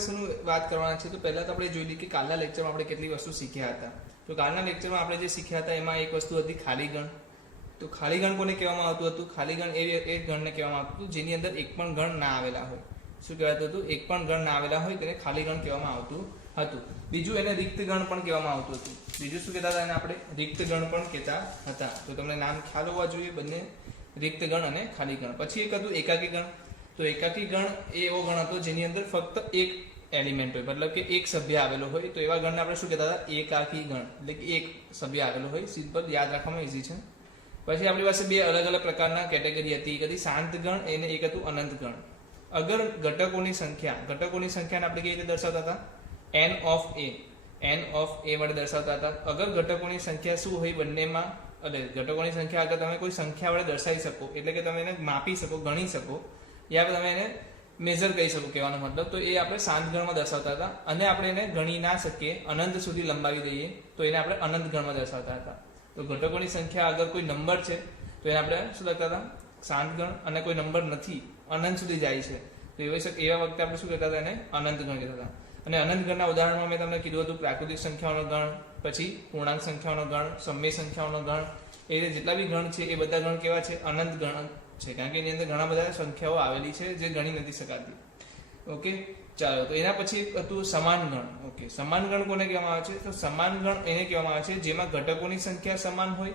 આપણે શું વાત કરવાના છે, તો પહેલા તો આપણે જોઈ લઈએ કે કાલના લેક્ચરમાં આપણે કેટલી વસ્તુ શીખ્યા હતા. તો કાલના લેક્ચરમાં આપણે જે શીખ્યા હતા એમાં એક વસ્તુ હતી ખાલી ગણ. તો ખાલી ગણ કોને કહેવામાં આવતું હતું? ખાલી ગણ એ ગણને કહેવામાં આવતું હતું જેની અંદર એક પણ ગણ ના આવેલા હોય. શું કહેવાતું હતું? એક પણ ગણ ના આવેલા હોય તેને ખાલી ગણ કહેવામાં આવતું હતું. બીજું એને રિક્ત ગણ પણ કહેવામાં આવતું હતું. બીજું શું કહેતા હતા એને આપણે? રિક્ત ગણ પણ કહેતા હતા. તો તમને નામ ખ્યાલ હોવા જોઈએ બંને, રિક્ત ગણ અને ખાલી ગણ. પછી એક હતું એકાકી ગણ. તો એકાકી ગણ એ એવો ગણ હતો જેની અંદર ફક્ત એક એલિમેન્ટ હોય, મતલબ કે એક સભ્ય આવેલો હોય. તો એવા ગણને આપણે શું કહેતા હતા? એકાકી ગણ, એટલે કે એક સભ્ય આવેલો હોય. સિમ્પલ યાદ રાખવામાં ઈઝી છે. પછી આપણી પાસે બે અલગ અલગ પ્રકારના કેટેગરી હતી. એક હતી શાંત ગણ અને એક હતું અનંત ગણ. અગર ઘટકોની સંખ્યાને આપણે કેવી રીતે દર્શાવતા હતા? n of a વડે દર્શાવતા હતા. અગર ઘટકોની સંખ્યા શું હોય બંનેમાં, એટલે ઘટકોની સંખ્યા અગર તમે કોઈ સંખ્યા વડે દર્શાવી શકો, એટલે કે તમે એને માપી શકો, ગણી શકો, યા તમે એને મેઝર કહી શકો, કહેવાનો મતલબ, તો એ આપણે શાંત ગણમાં દર્શાવતા હતા. અને આપણે એને ગણી ના શકીએ, અનંત સુધી લંબાવી દઈએ, તો એને આપણે અનંત ગણમાં દર્શાવતા હતા. તો ઘટકોની સંખ્યા અગર કોઈ નંબર છે તો એને આપણે શું લખતા હતા? શાંત ગણ. અને કોઈ નંબર નથી, અનંત સુધી જાય છે, તો એવા વખતે આપણે શું કહેતા હતા? એને અનંત ગણ કહેતા હતા. અને અનંત ગણના ઉદાહરણમાં મેં તમને કીધું હતું પ્રાકૃતિક સંખ્યાઓનો ગણ, પછી પૂર્ણાંક સંખ્યાઓનો ગણ, સમય સંખ્યાઓનો ગણ. એ રીતે જેટલા બી ગણ છે એ બધા ગણ કેવા છે? અનંત ગણ છે, કારણ કે એની અંદર ઘણા બધા સંખ્યાઓ આવેલી છે જે ગણી નથી શકાતી. ઓકે, ચાલો. તો એના પછી હતું સમાન ગણ. ઓકે, સમાન ગણ કોને કહેવામાં આવે છે? તો સમાન ગણ એને કહેવામાં આવે છે જેમાં ઘટકોની સંખ્યા સમાન હોય,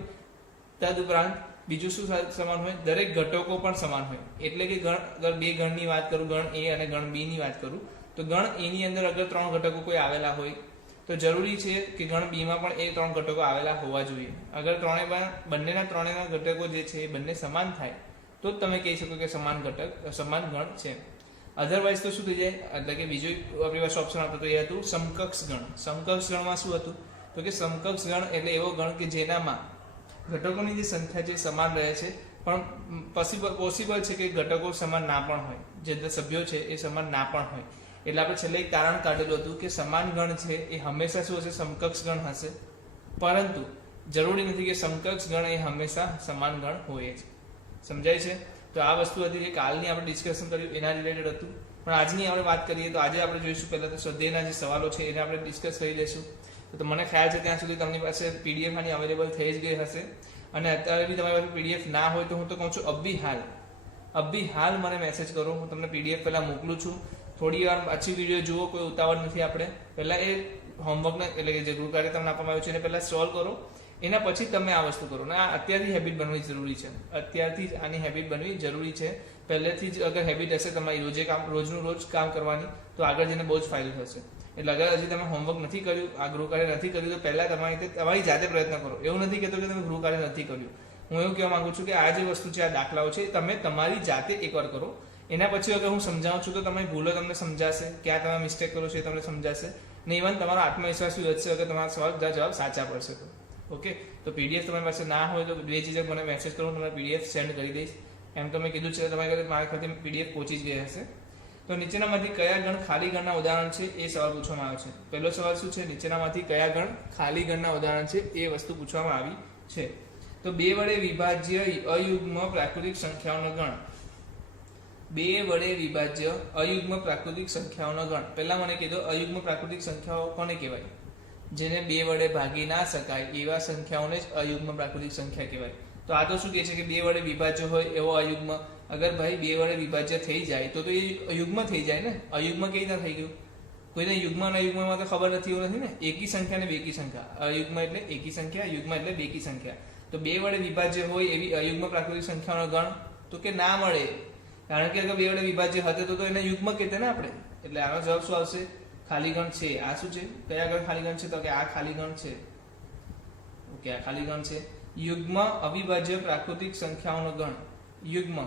તદુપરાંત બીજું શું સમાન હોય? દરેક ઘટકો પણ સમાન હોય. એટલે કે અગર બે ગણની વાત કરું, ગણ એ અને ગણ બી ની વાત કરું, તો ગણ એ ની અંદર અગર ત્રણ ઘટકો કોઈ આવેલા હોય તો જરૂરી છે કે ગણ બી માં પણ એ ત્રણ ઘટકો આવેલા હોવા જોઈએ. અગર બંનેના ઘટકો જે છે એ બંને સમાન થાય તો જ તમે કહી શકો કે સમાન ગણ છે. અધરવાઇઝ તો શું થઈ જાય? એટલે કે બીજો આપણી પાસે ઓપ્શન આવતો તો એ હતું સમકક્ષ ગણ. સમકક્ષ ગણમાં શું હતું? તો કે સમકક્ષ ગણ એટલે એવો ગણ કે જેનામાં ઘટકોની જે સંખ્યા છે સમાન રહે છે, પણ પોસિબલ છે કે ઘટકો સમાન ના પણ હોય, જે સભ્યો છે એ સમાન ના પણ હોય. એટલે આપણે છેલ્લે એક તારણ કાઢેલું હતું કે સમાન ગણ છે એ હંમેશા શું હશે? સમકક્ષ ગણ હશે. પરંતુ જરૂરી નથી કે સમકક્ષ ગણ એ હંમેશા સમાન ગણ હોય જ. સમજાય છે? તો આ વસ્તુ હતી જે કાલની આપણે ડિસ્કશન કર્યું એના રિલેટેડ હતું. પણ આજની આપણે વાત કરીએ તો આજે આપણે જોઈશું પહેલા તો સ્વાધ્યાયના જે સવાલો છે એને આપણે ડિસ્કસ કરી લઈશું. તો મને ખ્યાલ છે ત્યાં સુધી તમારી પાસે પીડીએફ આની અવેલેબલ થઈ જ ગઈ હશે. અને અત્યારે બી તમારી પાસે પીડીએફ ના હોય તો હું તો કહું છું અભી હાલ મને મેસેજ કરો, હું તમને પીડીએફ પહેલા મોકલું છું. થોડી વાર પાછી વિડીયો જુઓ, કોઈ ઉતાવળ નથી. આપણે પહેલા એ હોમવર્કને એટલે કે જે ગૃહ કાર્ય તમને આપવામાં આવ્યું છે એને પહેલા સોલ્વ કરો, એના પછી તમે આ વસ્તુ કરો. ને આ અત્યારથી હેબિટ બનવી જરૂરી છે. અત્યારથી જ આની હેબિટ બનવી જરૂરી છે. પહેલેથી જ અગર હેબિટ હશે તમારી રોજનું રોજ કામ કરવાની, તો આગળ જઈને બહુ જ ફાયદો થશે. એટલે અગર હજી તમે હોમવર્ક નથી કર્યું, આ ગૃહ કાર્ય નથી કર્યું, તો પહેલા તમારી જાતે પ્રયત્ન કરો. એવું નથી કહેતો કે તમે ગૃહ કાર્ય નથી કર્યું. હું એવું કહેવા માંગુ છું કે આ જે વસ્તુ છે, આ દાખલાઓ છે, તમે તમારી જાતે એકવાર કરો. એના પછી અગર હું સમજાવું છું તો તમારી ભૂલો તમને સમજાશે, ક્યાં તમે મિસ્ટેક કરો છો એ તમને સમજાશે. ને ઇવન તમારો આત્મવિશ્વાસ બી વધશે અગર તમારા સવાલ જવાબ સાચા પડશે તો. ઓકે, તો પીડીએફ તમારી પાસે ના હોય તો બે ચીજ મને મેસેજ કરો, તમને પીડીએફ સેન્ડ કરી દઈશ. એમ તો મેં કીધું છે તમારી ઘરે મારા ખાતે પીડીએફ પહોંચી જ ગઈ હશે. તો નીચેનામાંથી કયા ગણ ખાલી ગણના ઉદાહરણ છે એ સવાલ પૂછવામાં આવ્યો છે. પહેલો સવાલ શું છે? નીચેનામાંથી કયા ગણ ખાલી ગણના ઉદાહરણ છે એ વસ્તુ પૂછવામાં આવી છે. તો 2 વડે વિભાજ્ય અયુગ્મ પ્રાકૃતિક સંખ્યાઓનો ગણ. 2 વડે વિભાજ્ય અયુગ્મ પ્રાકૃતિક સંખ્યાઓનો ગણ. પહેલા મને કીધું અયુગ્મ પ્રાકૃતિક સંખ્યાઓ કોને કહેવાય? જેને 2 વડે ભાગી ના શકાય એવા સંખ્યાઓને જ અયુગ્મ પ્રાકૃતિક સંખ્યા કહેવાય. તો આ તો શું કહે છે કે 2 વડે વિભાજ્ય હોય એવો અયુગ્મ. અગર ભાઈ 2 વડે વિભાજ્ય થઈ જાય તો એ યુગ્મ થઈ જાય ને. અયુગ્મ કેવી રીતે થઈ ગયું? કોઈને યુગ્મ અને અયુગ્મમાં તો ખબર નથી, એવું નથી ને. એકી સંખ્યા અને બેકી સંખ્યા. અયુગ્મ એટલે એકી સંખ્યા, યુગ્મ એટલે બેકી સંખ્યા. તો 2 વડે વિભાજ્ય હોય એવી અયુગ્મ પ્રાકૃતિક સંખ્યાઓનો ગણ તો કે ના મળે. કારણ કે અગર 2 વડે વિભાજ્ય હતો તો એને યુગ્મ કહેતે ને આપણે. એટલે આનો જવાબ શું આવશે? ખાલી ગણ છે. આ શું છે? કયા ગણ ખાલી ગણ છે? તો કે આ ખાલી ગણ છે. ઓકે, આ ખાલી ગણ છે. યુગ્મ અવિભાજ્ય પ્રાકૃતિક સંખ્યાઓનો ગણ. યુગ્મ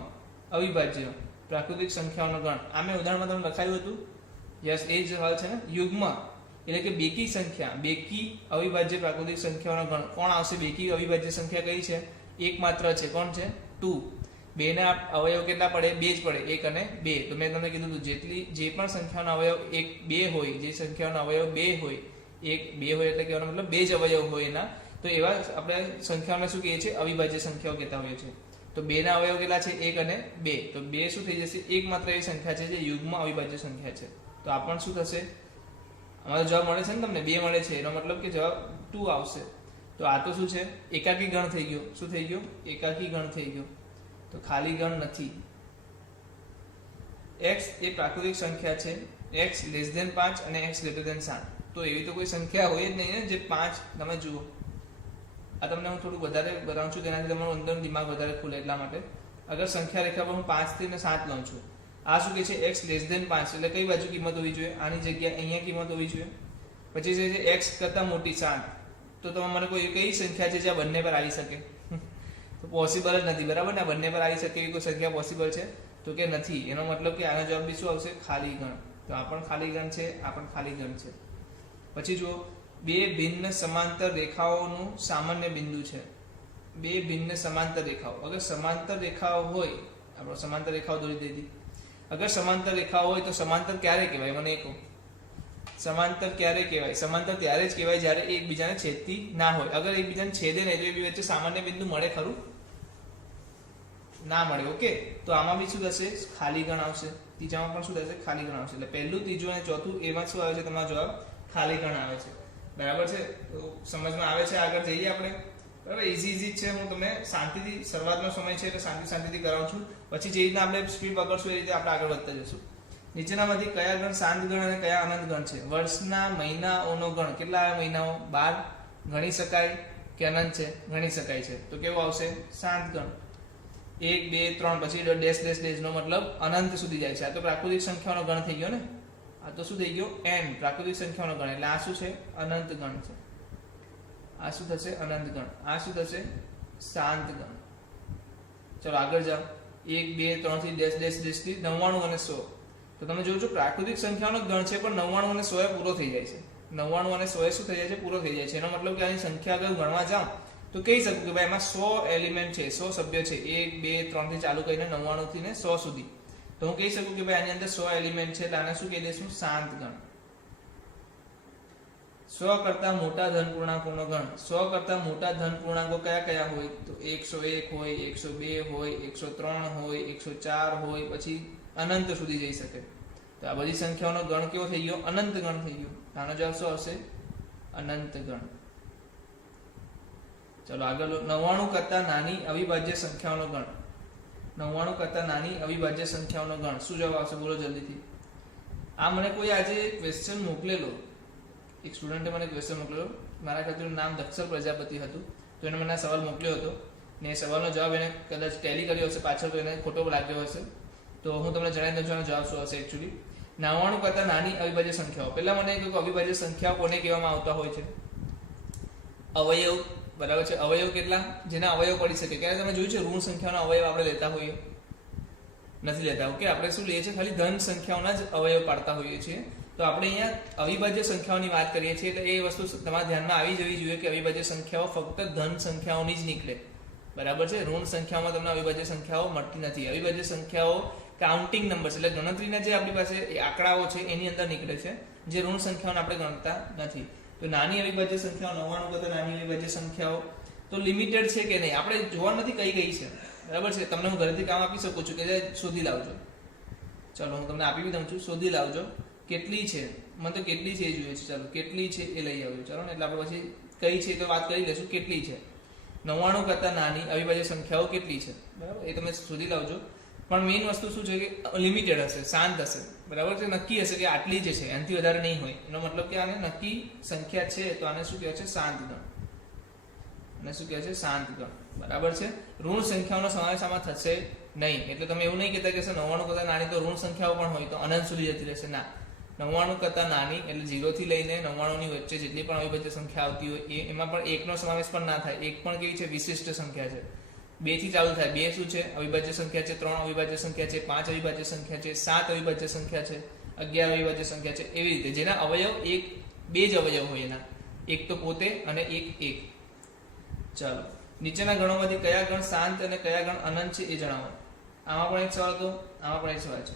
અવિભાજ્ય પ્રાકૃતિક સંખ્યાઓનો ગણ. આ મેં ઉદાહરણમાં તમને લખાયું હતું. યસ, એ જ સવાલ છે ને. યુગ્મ એટલે કે બેકી સંખ્યા, બેકી અવિભાજ્ય પ્રાકૃતિક સંખ્યાઓનો ગણ. કોણ આવશે? બેકી અવિભાજ્ય સંખ્યા કઈ છે? એક માત્ર છે. કોણ છે? 2. 2 ના અવયવ કેટલા પડે? 2 જ પડે, 1 અને 2. તો મેં તમને કીધું જે પણ સંખ્યાનો અવયવ 1 2 હોય, જે સંખ્યાનો અવયવ 2 હોય, 1 2 હોય એટલે કહેવાનો મતલબ 2 જ અવયવ હોય એના, તો એવા આપણે સંખ્યાઓને શું કહીએ છીએ? અવિભાજ્ય સંખ્યાઓ કહેતા હોઈએ છીએ. તો 2 ના અવયવ કેટલા છે? 1 અને 2. તો 2 શું થઈ જશે? એક માત્ર એવી સંખ્યા છે જે યુગ્મ અવિભાજ્ય સંખ્યા છે. તો આ પણ શું થશે? અમારો જવાબ મળે છે ને તમને 2 મળે છે, એનો મતલબ કે જવાબ 2 આવશે. તો આ તો શું છે? એકાકી ગણ થઈ ગયો. શું થઈ ગયો? એકાકી ગણ થઈ ગયો. તો ખાલી ગણ નથી. x એ પ્રાકૃતિક સંખ્યા છે, x <5 અને x <7. તો એવી તો કોઈ સંખ્યા હોય જ નહીં ને જે 5. તમે જુઓ, આ તમને હું થોડું વધારે બતાવું છું, તેનાથી તમારું અંદરનું દિમાગ વધારે ખુલે એટલા માટે. અગર સંખ્યા રેખા પર હું 5 થી 7 લઉં છું, આ શું કહે છે? x <5, એટલે કઈ બાજુ કિંમત હોવી જોઈએ? આની જગ્યાએ અહીંયા કિંમત હોવી જોઈએ. પછી જે છે x કરતા મોટી 7, તો તમે મને કોઈ કઈ સંખ્યા છે જે આ બંને પર આવી શકે? તો પોસિબલ જ નથી, બરાબર ને? આ બંને પર આવી શકે એવી કોઈ સંખ્યા પોસિબલ છે? તો કે નથી. એનો મતલબ કે આનો જવાબ બી શું આવશે? ખાલી ગણ. તો આ પણ ખાલી ગણ છે, આ પણ ખાલી ગણ છે. પછી જુઓ, 2 ભિન્ન સમાંતર રેખાઓનું સામાન્ય બિંદુ છે. 2 ભિન્ન સમાંતર રેખાઓ. અગર સમાંતર રેખાઓ હોય, આપણે સમાંતર રેખાઓ દોરી દીધી. અગર સમાંતર રેખાઓ હોય તો સમાંતર ક્યારે કહેવાય? મને કહો. સમાંતર ક્યારે કહેવાય? સમાંતર ત્યારે જ કહેવાય જ્યારે એકબીજાને છેદતી ના હોય. અગર એકબીજાને છેદે નહીં તો એ વચ્ચે સામાન્ય બિંદુ મળે ખરું? ના મળે. ઓકે, તો આમાં બી શું થશે? ખાલી ગણ આવશે. ત્રીજામાં પણ શું થશે? ખાલી ગણ આવશે. એટલે પહેલું, ત્રીજું અને ચોથું એમાં શું આવે છે? તમારો જવાબ ખાલી ગણ આવે છે. બરાબર છે? તો સમજમાં આવે છે? આગળ જઈએ આપણે. બરાબર, ઈઝી જ છે. હું તમને શાંતિથી, શરૂઆતનો સમય છે એટલે શાંતિથી કરાવું છું. પછી જે રીતના આપણે સ્પીડ પકડશું એ રીતે આપણે આગળ વધતા જશું. નીચેનામાંથી કયા ગણ શાંત ગણ અને કયા અનંત ગણ છે? વર્ષના મહિનાઓનો ગણ. કેટલા આવે મહિનાઓ? 12. ગણી શકાય કે અનંત છે? ગણી શકાય છે. તો કેવું આવશે? શાંત ગણ. 1 2 3 પછી ડેશ ડેશ ડેશ નો મતલબ અનંત સુધી જાય છે. આ તો પ્રાકૃતિક સંખ્યાઓનો ગણ થઈ ગયો ને. આ તો શું થઈ ગયો? n, પ્રાકૃતિક સંખ્યાઓનો ગણ. એટલે આ શું છે? અનંત ગણ છે. આ શું થશે? અનંત ગણ. આ શું થશે? શાંત ગણ. ચલો આગળ જાઓ. 1 2 3 થી ડેશ ડેશ ડેશ થી 99 અને 100. તો તમે જોજો, પ્રાકૃતિક સંખ્યાઓનો ગણ છે પણ 99 અને 100 પૂરો થઈ જાય છે. 99 અને 100 શું થઈ જાય છે? પૂરો થઈ જાય છે. એનો મતલબ કે આની સંખ્યા અગર ગણવા જાઉં તો કહી શકું કે ભાઈ એમાં 100 એલિમેન્ટ છે, 100 સભ્ય છે. 1 2 3 થી ચાલુ કરીને 99 થી ને 100 સુધી. તો હું કહી શકું કે ભાઈ આની અંદર 100 એલિમેન્ટ છે, એટલે આને શું કહી દઈશું? શાંત ગણ. 100 કરતા મોટા ધન પૂર્ણાંકોનો ગણ. 100 કરતા મોટા ધન પૂર્ણાંકો કયા કયા હોય? તો 101 હોય, 102 હોય, 103 હોય, 104 હોય, પછી અનંત સુધી જઈ શકે. તો આ બધી સંખ્યાઓનો ગણ કેવો થઈ ગયો? અનંત ગણ થઈ ગયો. આનો જવાબ શું આવશે? અનંત ગણ. ચલો આગળ. 99 કરતા નાની અવિભાજ્ય સંખ્યાઓનો ગણ. 99 કરતા નાની અવિભાજ્ય સંખ્યાઓનો ગણ. શું જવાબ આવશે? બોલો જલ્દીથી. આ મને કોઈ આજે ક્વેશ્ચન મોકલેલો, એક સ્ટુડન્ટે મને ક્વેશ્ચન મોકલેલો. મારા ખાતેનું નામ દક્ષર પ્રજાપતિ હતું. તો એને મને આ સવાલ મોકલ્યો હતો ને એ સવાલનો જવાબ એને કદાચ ટેલી કર્યો હશે પાછળ, તો એને ખોટો લાગ્યો હશે. તો હું તમને જણાવી દઉં છું આનો જવાબ શું હશે. એકચ્યુઅલી 99 કરતા નાની અવિભાજ્ય સંખ્યાઓ. પહેલા મને કહ્યું કે અવિભાજ્ય સંખ્યાઓ કોને કહેવામાં આવતા હોય છે? અવયવ. બરાબર છે? અવયવ કેટલા? જેના અવયવ પડી શકે. ક્યારે તમે જોયું છે ઋણ સંખ્યાઓના અવયવ આપણે લેતા હોઈએ? નથી લેતા. ઓકે, આપણે શું લઈએ છીએ? ખાલી ધન સંખ્યાઓના જ અવયવ પાડતા હોઈએ છીએ. તો આપણે અહીંયા અવિભાજ્ય સંખ્યાઓની વાત કરીએ છીએ, એટલે એ વસ્તુ તમારા ધ્યાનમાં આવી જવી જોઈએ કે અવિભાજ્ય સંખ્યાઓ ફક્ત ધન સંખ્યાઓની જ નીકળે. બરાબર છે? ઋણ સંખ્યાઓમાં તમને અવિભાજ્ય સંખ્યાઓ મળતી નથી. અવિભાજ્ય સંખ્યાઓ કાઉન્ટિંગ નંબર્સ, એટલે ગણતરીના જે આપણી પાસે આંકડાઓ છે એની અંદર નીકળે છે, જે ઋણ સંખ્યાઓને આપણે ગણતા નથી. તો નાની અવિભાજ્ય સંખ્યાઓ, 99 કરતા નાની અવિભાજ્ય સંખ્યાઓ તો લિમિટેડ છે કે નહીં આપણે જોવા નથી કઈ કઈ છે. બરાબર છે? તમને હું ઘરેથી કામ આપી શકું છું કે શોધી લાવજો. ચલો હું તમને આપી દઉં છું, શોધી લાવજો. કેટલી છે? મને તો કેટલી છે એ જોઈએ છે. ચાલો કેટલી છે એ લઈ આવજો. ચાલો ને, એટલે આપણે પછી કઈ છે તો વાત કરી લઈશું. કેટલી છે? 99 કરતા નાની અવિભાજ્ય સંખ્યાઓ કેટલી છે? બરાબર, એ તમે શોધી લાવજો. પણ મેઇન વસ્તુ શું છે કે લિમિટેડ હશે, શાંત હશે. બરાબર છે? નક્કી હશે કે આટલી જ છે, એનાથી વધારે નહીં હોય. એનો મતલબ કે આને નક્કી સંખ્યા છે તો આને શું કહેવાય છે? શાંત ગણ. અને શું કહેવાય છે? શાંત ગણ. બરાબર છે? ઋણ સંખ્યાઓનો સમાવેશ આમાં થશે નહીં. એટલે તમે એવું નહીં કહેતા કે 99 કરતા નાની તો ઋણ સંખ્યાઓ પણ હોય તો અનંત સુધી જતી રહેશે. ના, 99 કરતા નાની એટલે 0 થી લઈને 99 ની વચ્ચે જેટલી પણ અવિભાજ્ય સંખ્યા આવતી હોય એમાં પણ 1 નો સમાવેશ પણ ના થાય. 1 પણ કેવી છે? વિશિષ્ટ સંખ્યા છે. 2 થી ચાલુ થાય. 2 શું છે? અવિભાજ્ય સંખ્યા છે. 3 અવિભાજ્ય સંખ્યા છે. 5 અવિભાજ્ય સંખ્યા છે. 7 અવિભાજ્ય સંખ્યા છે. 11 અવિભાજ્ય સંખ્યા છે. એવી રીતે જેના અવયવ 2 જ અવયવ હોય એના, એક તો પોતે અને એક. ચાલો, નીચેના ગણોમાંથી કયા ગણ શાંત અને કયા ગણ અનંત છે એ જણાવો. આમાં પણ એક સવાલ હતો, આમાં પણ એક સવાલ છે.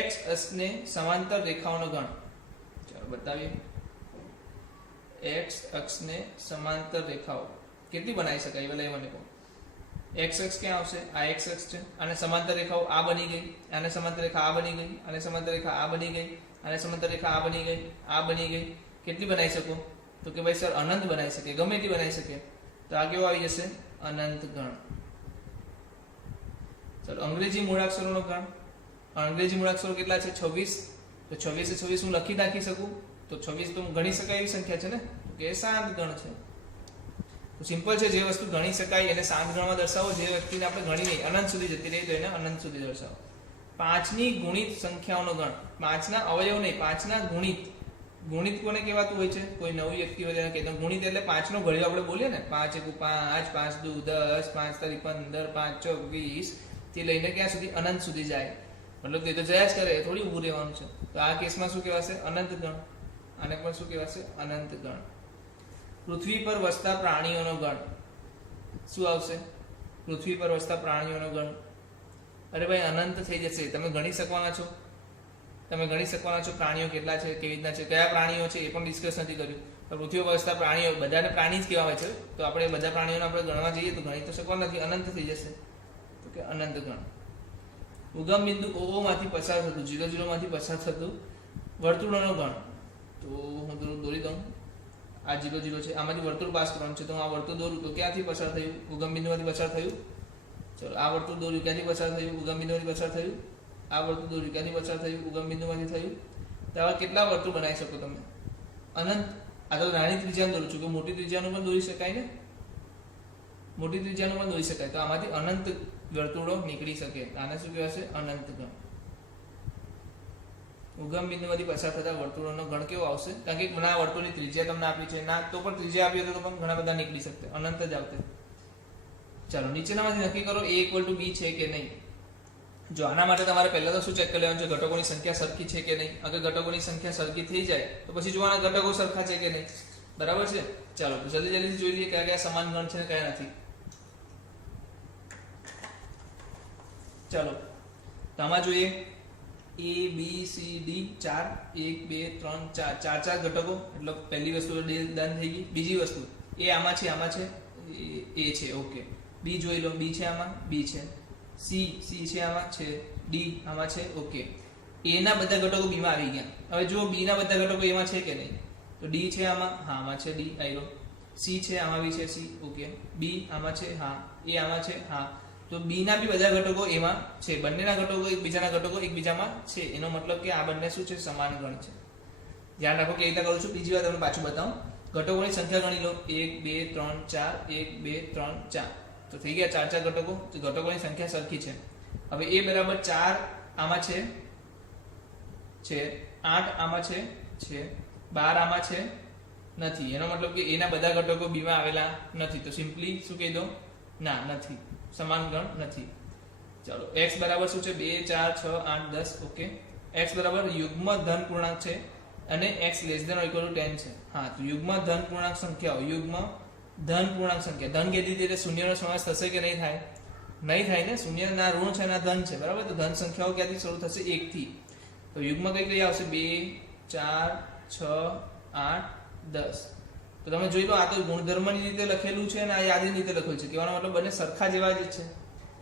x અક્ષને સમાંતર રેખાઓનો ગણ. ચાલો બતાવીએ. x અક્ષને સમાંતર રેખાઓ કેટલી બનાવી શકાય? એ મને કહો. x અક્ષ ક્યાં આવશે? આ x અક્ષ છે. અને સમાંતર રેખાઓ આ બની ગઈ, આને સમાંતર રેખા આ બની ગઈ, અને સમાંતર રેખા આ બની ગઈ, અને સમાંતર રેખા આ બની ગઈ, આ બની ગઈ. કેટલી બનાવી શકો? તો કે ભાઈ સર અનંત બનાવી શકે, ગમે તે બનાવી શકે. તો આ કેવો આવી જશે? અનંત ગણ. ચલો અંગ્રેજી મૂળાક્ષરોનો ગણ. અંગ્રેજી મૂળાક્ષરો કેટલા છે? 26. તો 26 26 હું લખી નાખી શકું. તો 26 તો ગણી શકાય એવી સંખ્યા છે ને, કે શાંત ગણ છે. તો સિમ્પલ છે, જે વસ્તુ ગણી શકાય એને શાંત ગણમાં દર્શાવો, જે વ્યક્તિને આપણે ગણી નહીં અનંત સુધી જતી રહી તો એને અનંત સુધી દર્શાવો. 5ની ગુણિત સંખ્યાઓનો ગણ. 5ના અવયવ નહીં, 5ના ગુણિત. ગુણિત કોને કહેવાતું હોય છે? કોઈ નવી વ્યક્તિ હોય તેને કહેતો. ગુણિત એટલે 5નો ઘડિયો આપણે બોલીએ ને, 5 1 5 5 2 10 5 3 15 5 4 20 થી લઈને ક્યાં સુધી? અનંત સુધી જાય. મતલબ તે તો જયા જ કરે, થોડી ઊભું રહેવાનું છે. તો આ કેસમાં શું કહેવાશે? અનંત ગણ. આને પણ શું કહેવાશે? અનંત ગણ. પૃથ્વી પર વસતા પ્રાણીઓનો ગણ શું આવશે? પૃથ્વી પર વસતા પ્રાણીઓનો ગણ. અરે ભાઈ અનંત થઈ જશે, તમે ગણી શકવાના છો. તમે ગણી શકવાના છો પ્રાણીઓ કેટલા છે, કેવી રીતના છે, કયા પ્રાણીઓ છે એ પણ ડિસ્કસ નથી કર્યું. તો પૃથ્વી પર વસતા પ્રાણીઓ બધાને પ્રાણી જ કહેવાય છે. તો આપણે બધા પ્રાણીઓને આપણે ગણવા જઈએ તો ગણી તો શકવાના નથી, અનંત થઈ જશે. તો કે અનંત ગણ. ઉગમ બિંદુ O માંથી પસાર થતું, 0 0 માંથી પસાર થતું વર્તુળોનો ગણ. તો હું દોરી દઉં. આ 0 0 છે, આમાંથી વર્તુળ પાસ કરવાનું છે. તો હું આ વર્તુળ દોરું તો ક્યાંથી પસાર થયું? ઉગમ બિંદુમાંથી પસાર થયું. ચલો આ વર્તુળ દોર્યું, ક્યાંથી પસાર થયું? ઉગમ બિંદુમાંથી પસાર થયું. આ વર્તુળ દોર્યું, ક્યાંથી પસાર થયું? ઉગમ બિંદુમાંથી થયું. તો આવા કેટલા વર્તુળ બનાવી શકો તમે? અનંત. આ તો નાની ત્રિજ્યા દોરું છું, કે મોટી ત્રિજ્યાનું પણ દોરી શકાય ને, મોટી ત્રિજ્યાનું પણ દોરી શકાય. તો આમાંથી અનંત વર્તુળો નીકળી શકે. આને શું કહેવાશે? અનંત ગણ. ઉગમ બિંદુમાંથી પસાર થતા વર્તુળોનો ગણ કેવો આવશે? કારણ કે ઘણા વર્તુળની ત્રિજ્યા તમને આપી છે ના, તો પણ ત્રિજ્યા આપી તો પણ ઘણા બધા નીકળી શકતે, અનંત જ આવતે. ચાલો નીચેનામાંથી નક્કી કરો A = B છે કે નહીં. જો આના માટે તમારે પહેલા તો શું ચેક કરી લેવાનું છે? ઘટકોની સંખ્યા સરખી છે કે નહીં. અગર ઘટકોની સંખ્યા સરખી થઈ જાય તો પછી જોવાના ઘટકો સરખા છે કે નહીં. બરાબર છે. ચાલો તો જલ્દી જલ્દી જોઈ લઈએ કયા કયા સમાન ગણ છે ને કયા નથી. ચાલો તો આમાં જોઈએ A B C D 4 1 2 3 4 ચાર ચાર ઘટકો. એટલે પહેલી વસ્તુ ડન થઈ ગઈ. બીજી વસ્તુ A આમાં છે, આમાં છે, A છે, ઓકે. B જોઈ લો, B છે આમાં, B છે. C છે આમાં, છે. D આમાં છે, ઓકે. A ના બધા ઘટકો B માં આવી ગયા. હવે જો B ના બધા ઘટકો A માં છે કે નહીં. તો D છે આમાં, હા આમાં છે, D આવ્યો. C છે આમાં બી છે, C, ઓકે. B આમાં છે, હા. A આમાં છે, હા. તો B ના બી બધા ઘટકો એમાં છે. બંનેના ઘટકો એકબીજાના ઘટકો એકબીજામાં છે. એનો મતલબ કે આ બંને શું છે? સમાન ગણ છે. ધ્યાન રાખો કે એ રીતે કરું છું. બીજી વાર તમને પાછું બતાવું. ઘટકોની સંખ્યા ગણી લો. 1 2 3 4 1 2 3 4. તો થઈ ગયા ચાર ચાર ઘટકો. તો ઘટકોની સંખ્યા સરખી છે. હવે A બરાબર 4 આમાં છે, 8 આમાં છે, 12 આમાં છે, નથી. એનો મતલબ કે A ના બધા ઘટકો B માં આવેલા નથી. તો સિમ્પલી શું કહી દો? ના, નથી. સમાન ગણ નથી. ચાલો x બરાબર શું છે? 2 4 6 8 10, ઓકે. x બરાબર યુગ્મ ધન પૂર્ણાંક છે અને x <= 10 છે. હા, તો યુગ્મ ધન પૂર્ણાંક સંખ્યાઓ, યુગ્મ ધન પૂર્ણાંક સંખ્યા. ધન કીધી એટલે શૂન્યનો સમાવેશ થશે કે નહીં થાય? નહીં થાય ને. શૂન્યના ઋણ છે અને ધન છે, બરાબર. તો ધન સંખ્યાઓ ક્યાંથી શરૂ થશે? 1 થી. તો યુગ્મ કઈ કઈ આવશે? 2 4 6 8 10. તો તમે જોઈ લો, આ તો ગુણધર્મની રીતે લખેલું છે અને આ યાદીની રીતે લખેલું છે. કહેવાનો મતલબ બંને સરખા જેવા જ છે.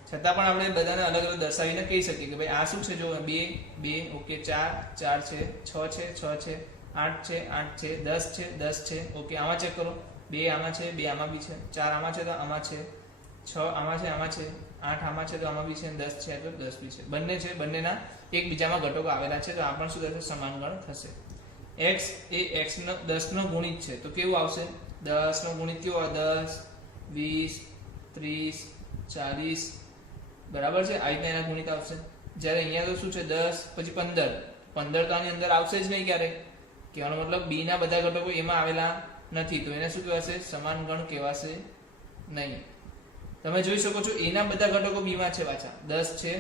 છતાં પણ આપણે બધાને અલગ અલગ દર્શાવીને કહી શકીએ કે ભાઈ આ શું છે? જો 2 2, ઓકે. 4 4 છે, 6 છે, 6 છે, 8 છે, 8 છે, 10 છે, 10 છે, ઓકે. આમાં ચેક કરો. 2 આમાં છે, 2 આમાં બી છે, 4 આમાં છે તો આમાં છે, 6 આમાં છે, આમાં છે, 8 આમાં છે તો આમાં બી છે, 10 છે તો 10 બી છે. બંને છે, બંનેના એકબીજામાં ઘટકો આવેલા છે. તો આ પણ શું થશે? સમાન ગણ થશે. x એ x નો 10 નો ગુણિત છે. તો કેવું આવશે? 10 નો ગુણિત કેવો આવે? 10 20 30 40, બરાબર છે. આ રીતના એના ગુણિત આવશે. જ્યારે અહીંયા તો શું છે? 10 પછી 15. 15 તો આની અંદર આવશે જ નહીં ક્યારે. કહેવાનો મતલબ B ના બધા ઘટકો એમાં આવેલા નથી. તો એને શું કહેવાશે? સમાન ગણ કહેવાશે નહીં. તમે જોઈ શકો છો A ના બધા ઘટકો B માં છે પાછા. 10 છે,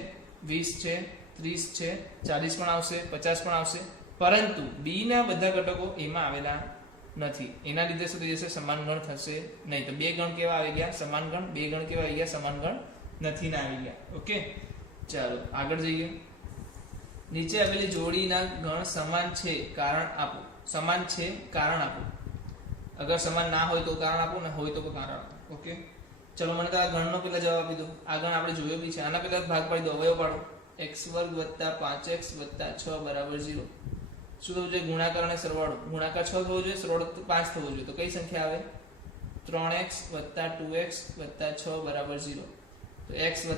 20 છે, 30 છે, 40 પણ આવશે, 50 પણ આવશે. પરંતુ B ના બધા ઘટકો એમાં આવેલા નથી. એના લીધે શું થઈ જશે? સમાન ગણ થશે નહીં. તો બે ગણ કેવા આવી ગયા? સમાન ગણ. બે ગણ કેવા આવી ગયા? સમાન ગણ નથી ના આવી ગયા. ઓકે, ચાલો આગળ જઈએ. નીચે આપેલી જોડીના ગણ સમાન છે કારણ આપો. સમાન છે કારણ આપો. અગર સમાન ના હોય તો કારણ આપો, ને હોય તો કારણ આપો. ઓકે, ચલો મને તો આ ગણનો પહેલા જવાબ આપી દો. આ ગણ આપણે જોયો બી છે. આના પહેલા ભાગ પાડી દો, અવયવ પાડો. x² + 5x + 6 = 0. શું થવું જોઈએ? ગુણાકાર અને સરવાળો. ગુણાકાર 6 થવો જોઈએ, સરવાળો 5 થવો જોઈએ. તો કઈ સંખ્યા આવે? 3x + 2x + 6 = 0. તો x +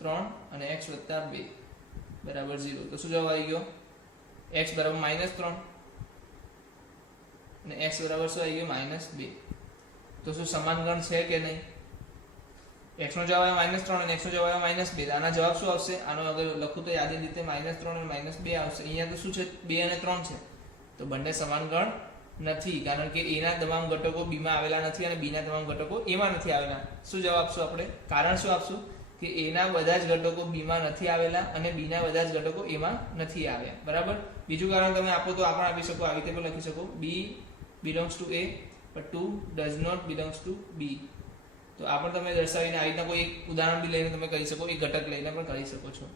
3 અને x + 2 = 0. તો શું જવાબ આવી ગયો? x = -3 અને x બરાબર શું આવી ગયો? -2. તો શું સમાન ગણ છે કે નહીં? x નો જવાબ આવ્યો -3 અને x નો જવાબ આવ્યો -2. આના જવાબ શું આવશે? આનો અગર લખું તો યાદી રીતે -3 અને -2 આવશે. અહીંયા તો શું છે? 2 અને 3 છે. તો બંને સમાન ગણ નથી, કારણ કે a ના તમામ ઘટકો b માં આવેલા નથી અને b ના તમામ ઘટકો a માં નથી આવેલા. શું જવાબ આપશું આપણે? કારણ શું આપશું? કે a ના બધા જ ઘટકો b માં નથી આવેલા અને b ના બધા જ ઘટકો a માં નથી આવ્યા. બરાબર. બીજું કારણ તમે આપો તો આ પણ આપી શકો, આવી રીતે પણ લખી શકો, b belongs to a but 2 does not belongs to b. તો આ પણ તમે દર્શાવીને આવી રીતના કોઈ એક ઉદાહરણ બી લઈને તમે કરી શકો, એક ઘટક લઈને પણ કરી શકો છો.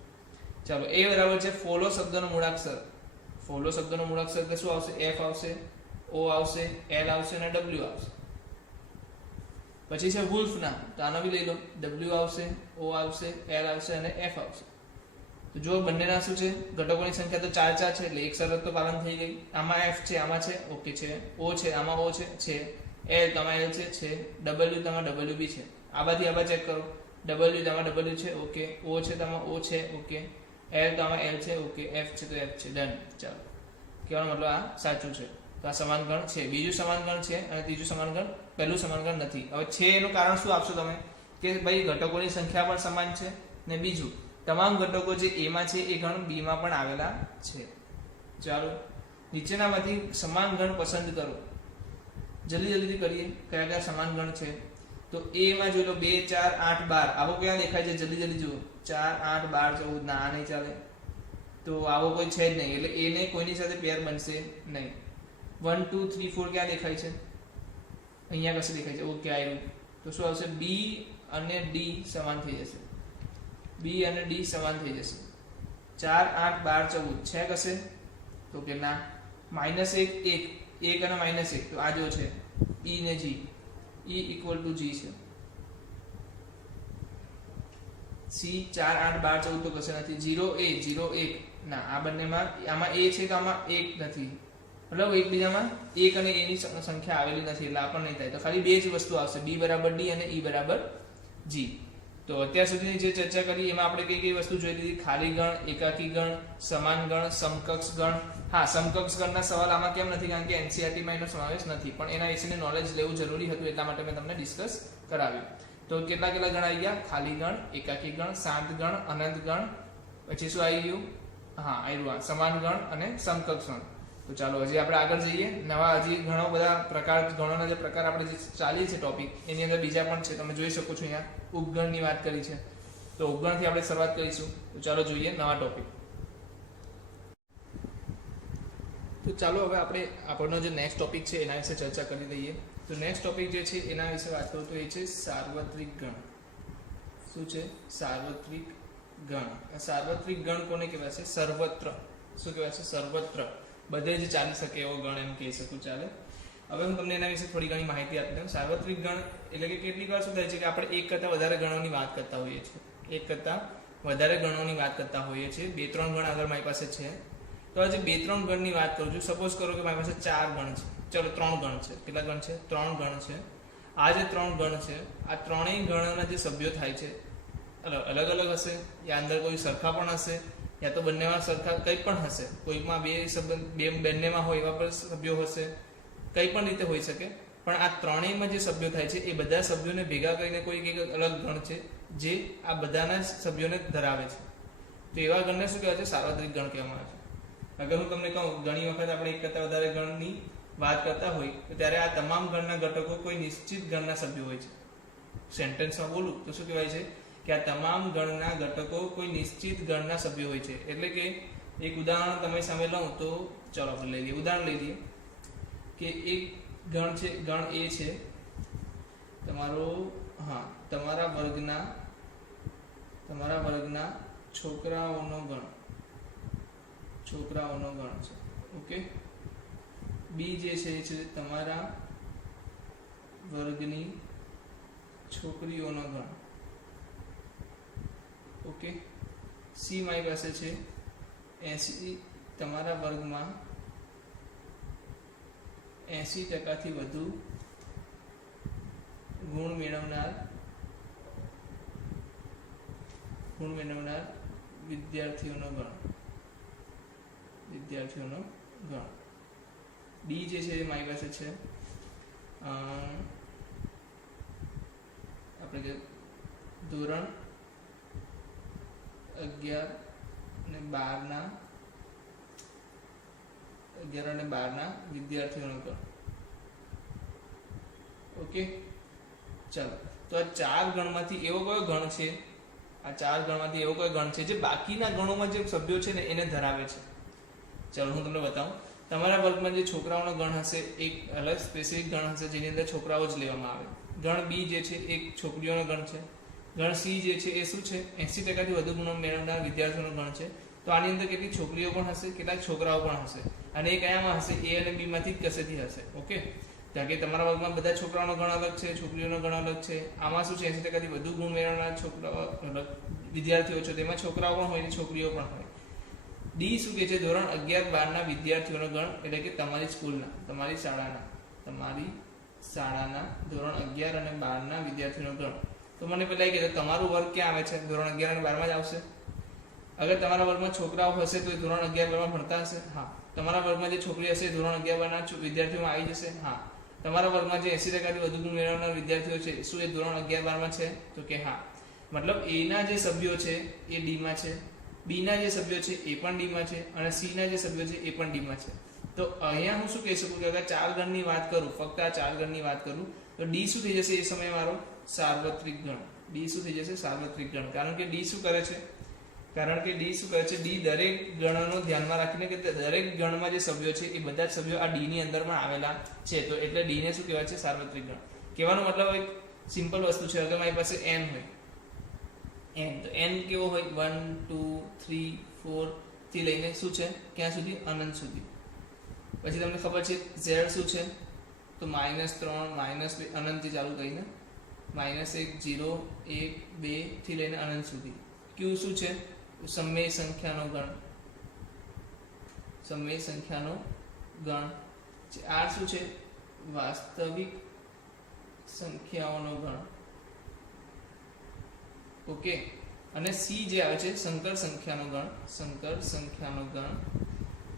ચાલો, a બરાબર છે ફોલો શબ્દનો મૂળાક્ષર. ફોલો શબ્દનો મૂળાક્ષર એટલે શું આવશે? f આવશે, o આવશે, l આવશે અને w આવશે. પછી છે વુલ્ફ ના, તો આનો બી લઈ લો, w આવશે, o આવશે, l આવશે અને f આવશે. તો જો બંનેના શું છે? ઘટકોની સંખ્યા તો 4 4 છે, એટલે એક શરત તો પાલન થઈ ગઈ. આમાં f છે, આમાં છે, ઓકે છે. o છે, આમાં o છે. l તમારે l છે, w તમારે w બી છે. આ બધી આબા ચેક કરો, w તમારે w છે, ઓકે. o છે, તમારે o છે, ઓકે. l તમારે l છે, ઓકે. f છે તો f છે. ડન. ચાલો, કહેવાનો મતલબ આ સાચું છે. તો આ સમાન ગણ છે. બીજું સમાન ગણ છે અને ત્રીજું સમાન ગણ, પહેલું સમાન ગણ નથી. હવે છે એનું કારણ શું આપશો તમે? કે ભાઈ ઘટકોની સંખ્યા પણ સમાન છે ને બીજું તમામ ઘટકો જે a માં છે એ ગણ b માં પણ આવેલા છે. ચાલો, નીચેનામાંથી સમાન ગણ પસંદ કરો. જલ્દીથી કરીએ, કયા કયા સમાન ગણ છે. તો a માં જોઈ લો, 2 4 8 12. આવો ક્યાં દેખાય છે? જલ્દી જુઓ. 4 8 12 14. ના, આ નહીં ચાલે. તો આવો કોઈ છે જ નહીં, એટલે a ને કોઈની સાથે પેર બનશે નહીં. 1 2 3 4 ક્યાં દેખાય છે? અહીંયા કશે દેખાય છે, ઓકે આવ્યું. તો શું આવશે? b અને d સમાન થઈ જશે. b અને d સમાન થઈ જશે. 4 8 12 14 છે કશે? તો કે ના. -1 1 અને -1, તો આ જો છે e ને g, e = g છે. c 4 8 12 14 તો કશે નથી. 0 a 0 1, ના, આ બંનેમાં આમાં a છે તો આમાં 1 નથી, મતલબ એકબીજામાં 1 અને a ની સંખ્યા આવેલી નથી, એટલે આ પણ નહીં થાય. તો ખાલી બે જ વસ્તુ આવશે, b = d અને e = g. તો અત્યાર સુધીની જે ચર્ચા કરી એમાં આપણે કઈ કઈ વસ્તુ જોઈ લીધી? ખાલી ગણ, એકાકી ગણ, સમાન ગણ, સમકક્ષ ગણ. હા, સમકક્ષ ગણના સવાલ આમાં કેમ નથી? કારણ કે NCERT માં એનો સમાવેશ નથી, પણ એના વિશેનું નોલેજ લેવું જરૂરી હતું, એટલા માટે મેં તમને ડિસ્કસ કરાવ્યું. તો કેટલા ગણ આવી ગયા? ખાલી ગણ, એકાકી ગણ, શાંત ગણ, અનંત ગણ, પછી શું આવી ગયું? હા, આવ્યું સમાન ગણ અને સમકક્ષ ગણ. તો ચાલો હજી આપણે આગળ જઈએ. નવા હજી ઘણા બધા પ્રકાર, ગણોના જે પ્રકાર આપણે જે ચાલી છે ટોપિક, એની અંદર બીજા પણ છે. તમે જોઈ શકો છો અહીંયા ઉપગણની વાત કરી છે, તો ઉપગણથી આપણે શરૂઆત કરીશું. તો ચાલો જોઈએ નવા ટોપિક. તો ચાલો હવે આપણે આપણનો જે નેક્સ્ટ ટોપિક છે એના વિશે ચર્ચા કરી દઈએ. તો નેક્સ્ટ ટોપિક જે છે એના વિશે વાત કરું તો એ છે સાર્વત્રિક ગણ. શું છે? સાર્વત્રિક ગણ. સાર્વત્રિક ગણ કોને કહેવાય છે? સર્વત્ર. શું કહેવાય છે? સર્વત્ર, બધે જ ચાલી શકે એવો ગણ એમ કહી શકું, ચાલે. હવે હું તમને એના વિશે થોડી ઘણી માહિતી આપી દઉં. સાર્વત્રિક ગણ એટલે કે કેટલીક વાર શું થાય છે કે આપણે એક કરતાં વધારે ગણોની વાત કરતા હોઈએ છીએ. એક કરતાં વધારે ગણોની વાત કરતા હોઈએ છીએ. 2 3 ગણ અગર મારી પાસે છે, તો આજે 2 3 ગણની વાત કરું છું. સપોઝ કરો કે મારી પાસે 4 ગણ છે, ચલો 3 ગણ છે. કેટલા ગણ છે? 3 ગણ છે. આ જે 3 ગણ છે, આ ત્રણેય ગણના જે સભ્યો થાય છે અલગ અલગ હશે, યા અંદર કોઈ સરખા પણ હશે, યા તો બંનેમાં સરખા કંઈ પણ હશે. કોઈકમાં બંનેમાં હોય એવા પણ સભ્યો હશે, કંઈ પણ રીતે હોઈ શકે. પણ આ ત્રણેયમાં જે સભ્યો થાય છે એ બધા સભ્યોને ભેગા કરીને કોઈ એક અલગ ગણ છે જે આ બધાના સભ્યોને ધરાવે છે. તો એવા ગણને શું કહેવાય છે? સાર્વત્રિક ગણ કહેવામાં આવે છે. અગર હું તમને કહું, ઘણી વખત આપણે એક કરતાં વધારે ગણની વાત કરતા હોય તો ત્યારે આ તમામ ગણના ઘટકો કોઈ નિશ્ચિત ગણના સભ્યો હોય છે. સેન્ટેન્સમાં બોલું તો શું કહેવાય છે? કે આ તમામ ગણના ઘટકો કોઈ નિશ્ચિત ગણના સભ્યો હોય છે. એટલે કે એક ઉદાહરણ તમે સામે લઉં તો ચાલો આપણે લઈ લઈએ, ઉદાહરણ લઈ લઈએ કે એક ગણ છે, ગણ એ છે તમારો, હા, તમારા વર્ગના છોકરાઓનો ગણ છે. ઓકે. બી જે છે એ છે તમારા વર્ગની છોકરીઓનો ગણ. ઓકે. સી મારી પાસે છે 80 તમારા વર્ગમાં 80% વધુ ગુણ મેળવનાર વિદ્યાર્થીઓનો ગણ. ડી જે છે એ મારી પાસે છે આપણે જે ધોરણ 11 અને 12 ના વિદ્યાર્થીઓનો ગણ. ઓકે, ચાલો. તો આ ચાર ગણમાંથી એવો કયો ગણ છે, જે બાકીના ગણોમાં જે સભ્યો છે ને એને ધરાવે છે? ચાલો હું તમને બતાવું. તમારા વર્ગમાં જે છોકરાઓનો ગણ હશે એક અલગ સ્પેસિફિક ગણ હશે જેની અંદર છોકરાઓ જ લેવામાં આવે. ગણ બી જે છે એક છોકરીઓનો ગણ છે. ગણ સી જે છે એ શું છે? 80%થી વધુ ગુણો મેળવનાર વિદ્યાર્થીઓનો ગણ છે. તો આની અંદર કેટલીક છોકરીઓ પણ હશે, કેટલાક છોકરાઓ પણ હશે, અને એ કયામાં હશે? એ અને બી માંથી જ કશેથી હશે. ઓકે, કારણ કે તમારા વર્ગમાં બધા છોકરાઓનો ગણ અલગ છે, છોકરીઓનો ગણ અલગ છે. આમાં શું છે? 80%થી વધુ ગુણ મેળવનાર છોકરાઓ વિદ્યાર્થીઓ છે, તેમાં છોકરાઓ પણ હોય અને છોકરીઓ પણ હોય. ડી શું કહે છે? ધોરણ 11-12 ના વિદ્યાર્થીઓનો ગણ, એટલે કે તમારી સ્કૂલના, તમારી શાળાના ધોરણ 11 અને 12 ના વિદ્યાર્થીઓનો ગણ. તો મને પેલા એ કહે તમારું વર્ગ ક્યાં આવે છે? ધોરણ 11 અને 12 માં જ આવશે. અગર તમારા વર્ગમાં છોકરાઓ હશે તો એ ધોરણ 11-12 માં ભણતા હશે. હા. તમારા વર્ગમાં જે છોકરી હશે ધોરણ 11-12 ના વિદ્યાર્થીઓમાં આવી જશે. હા. તમારા વર્ગમાં જે 80%થી વધુ ગુણ મેળવનાર વિદ્યાર્થીઓ છે, શું એ ધોરણ 11-12 માં છે? તો કે હા. મતલબ એ ના જે સભ્યો છે એ ડી માં છે, બી ના જે સભ્યો છે એ પણ ડી માં છે, અને સી ના જે સભ્યો છે એ પણ ડી માં છે. તો અહીંયા હું શું કહી શકું કે અગર ચાર ગણની વાત કરું, ફક્ત આ ચાર ગણની વાત કરું, તો ડી શું થઈ જશે? એ સમયે મારો સાર્વત્રિક ગણ. ડી શું થઈ જશે? સાર્વત્રિક ગણ. કારણ કે ડી શું કરે છે? ડી દરેક ગણનો ધ્યાનમાં રાખીને કે દરેક ગણમાં જે સભ્યો છે એ બધા જ સભ્યો આ ડી ની અંદરમાં આવેલા છે. તો એટલે ડી ને શું કહેવાય છે? સાર્વત્રિક ગણ. કહેવાનો મતલબ એક સિમ્પલ વસ્તુ છે. અગર મારી પાસે n હોય, તો n કેવો હોય? 1 2 3 4 થી લઈને શું છે? ક્યાં સુધી? અનંત સુધી. પછી તમને ખબર છે z શું છે? તો -3 -2 અનંતથી ચાલુ કરીને -1 0 1 2 થી લઈને અનંત સુધી. q શું છે? સમય સંખ્યાનો ગણ. r શું છે? વાસ્તવિક સંખ્યાઓનો ગણ. ઓકે, અને c જે આવે છે સંકર સંખ્યાનો ગણ.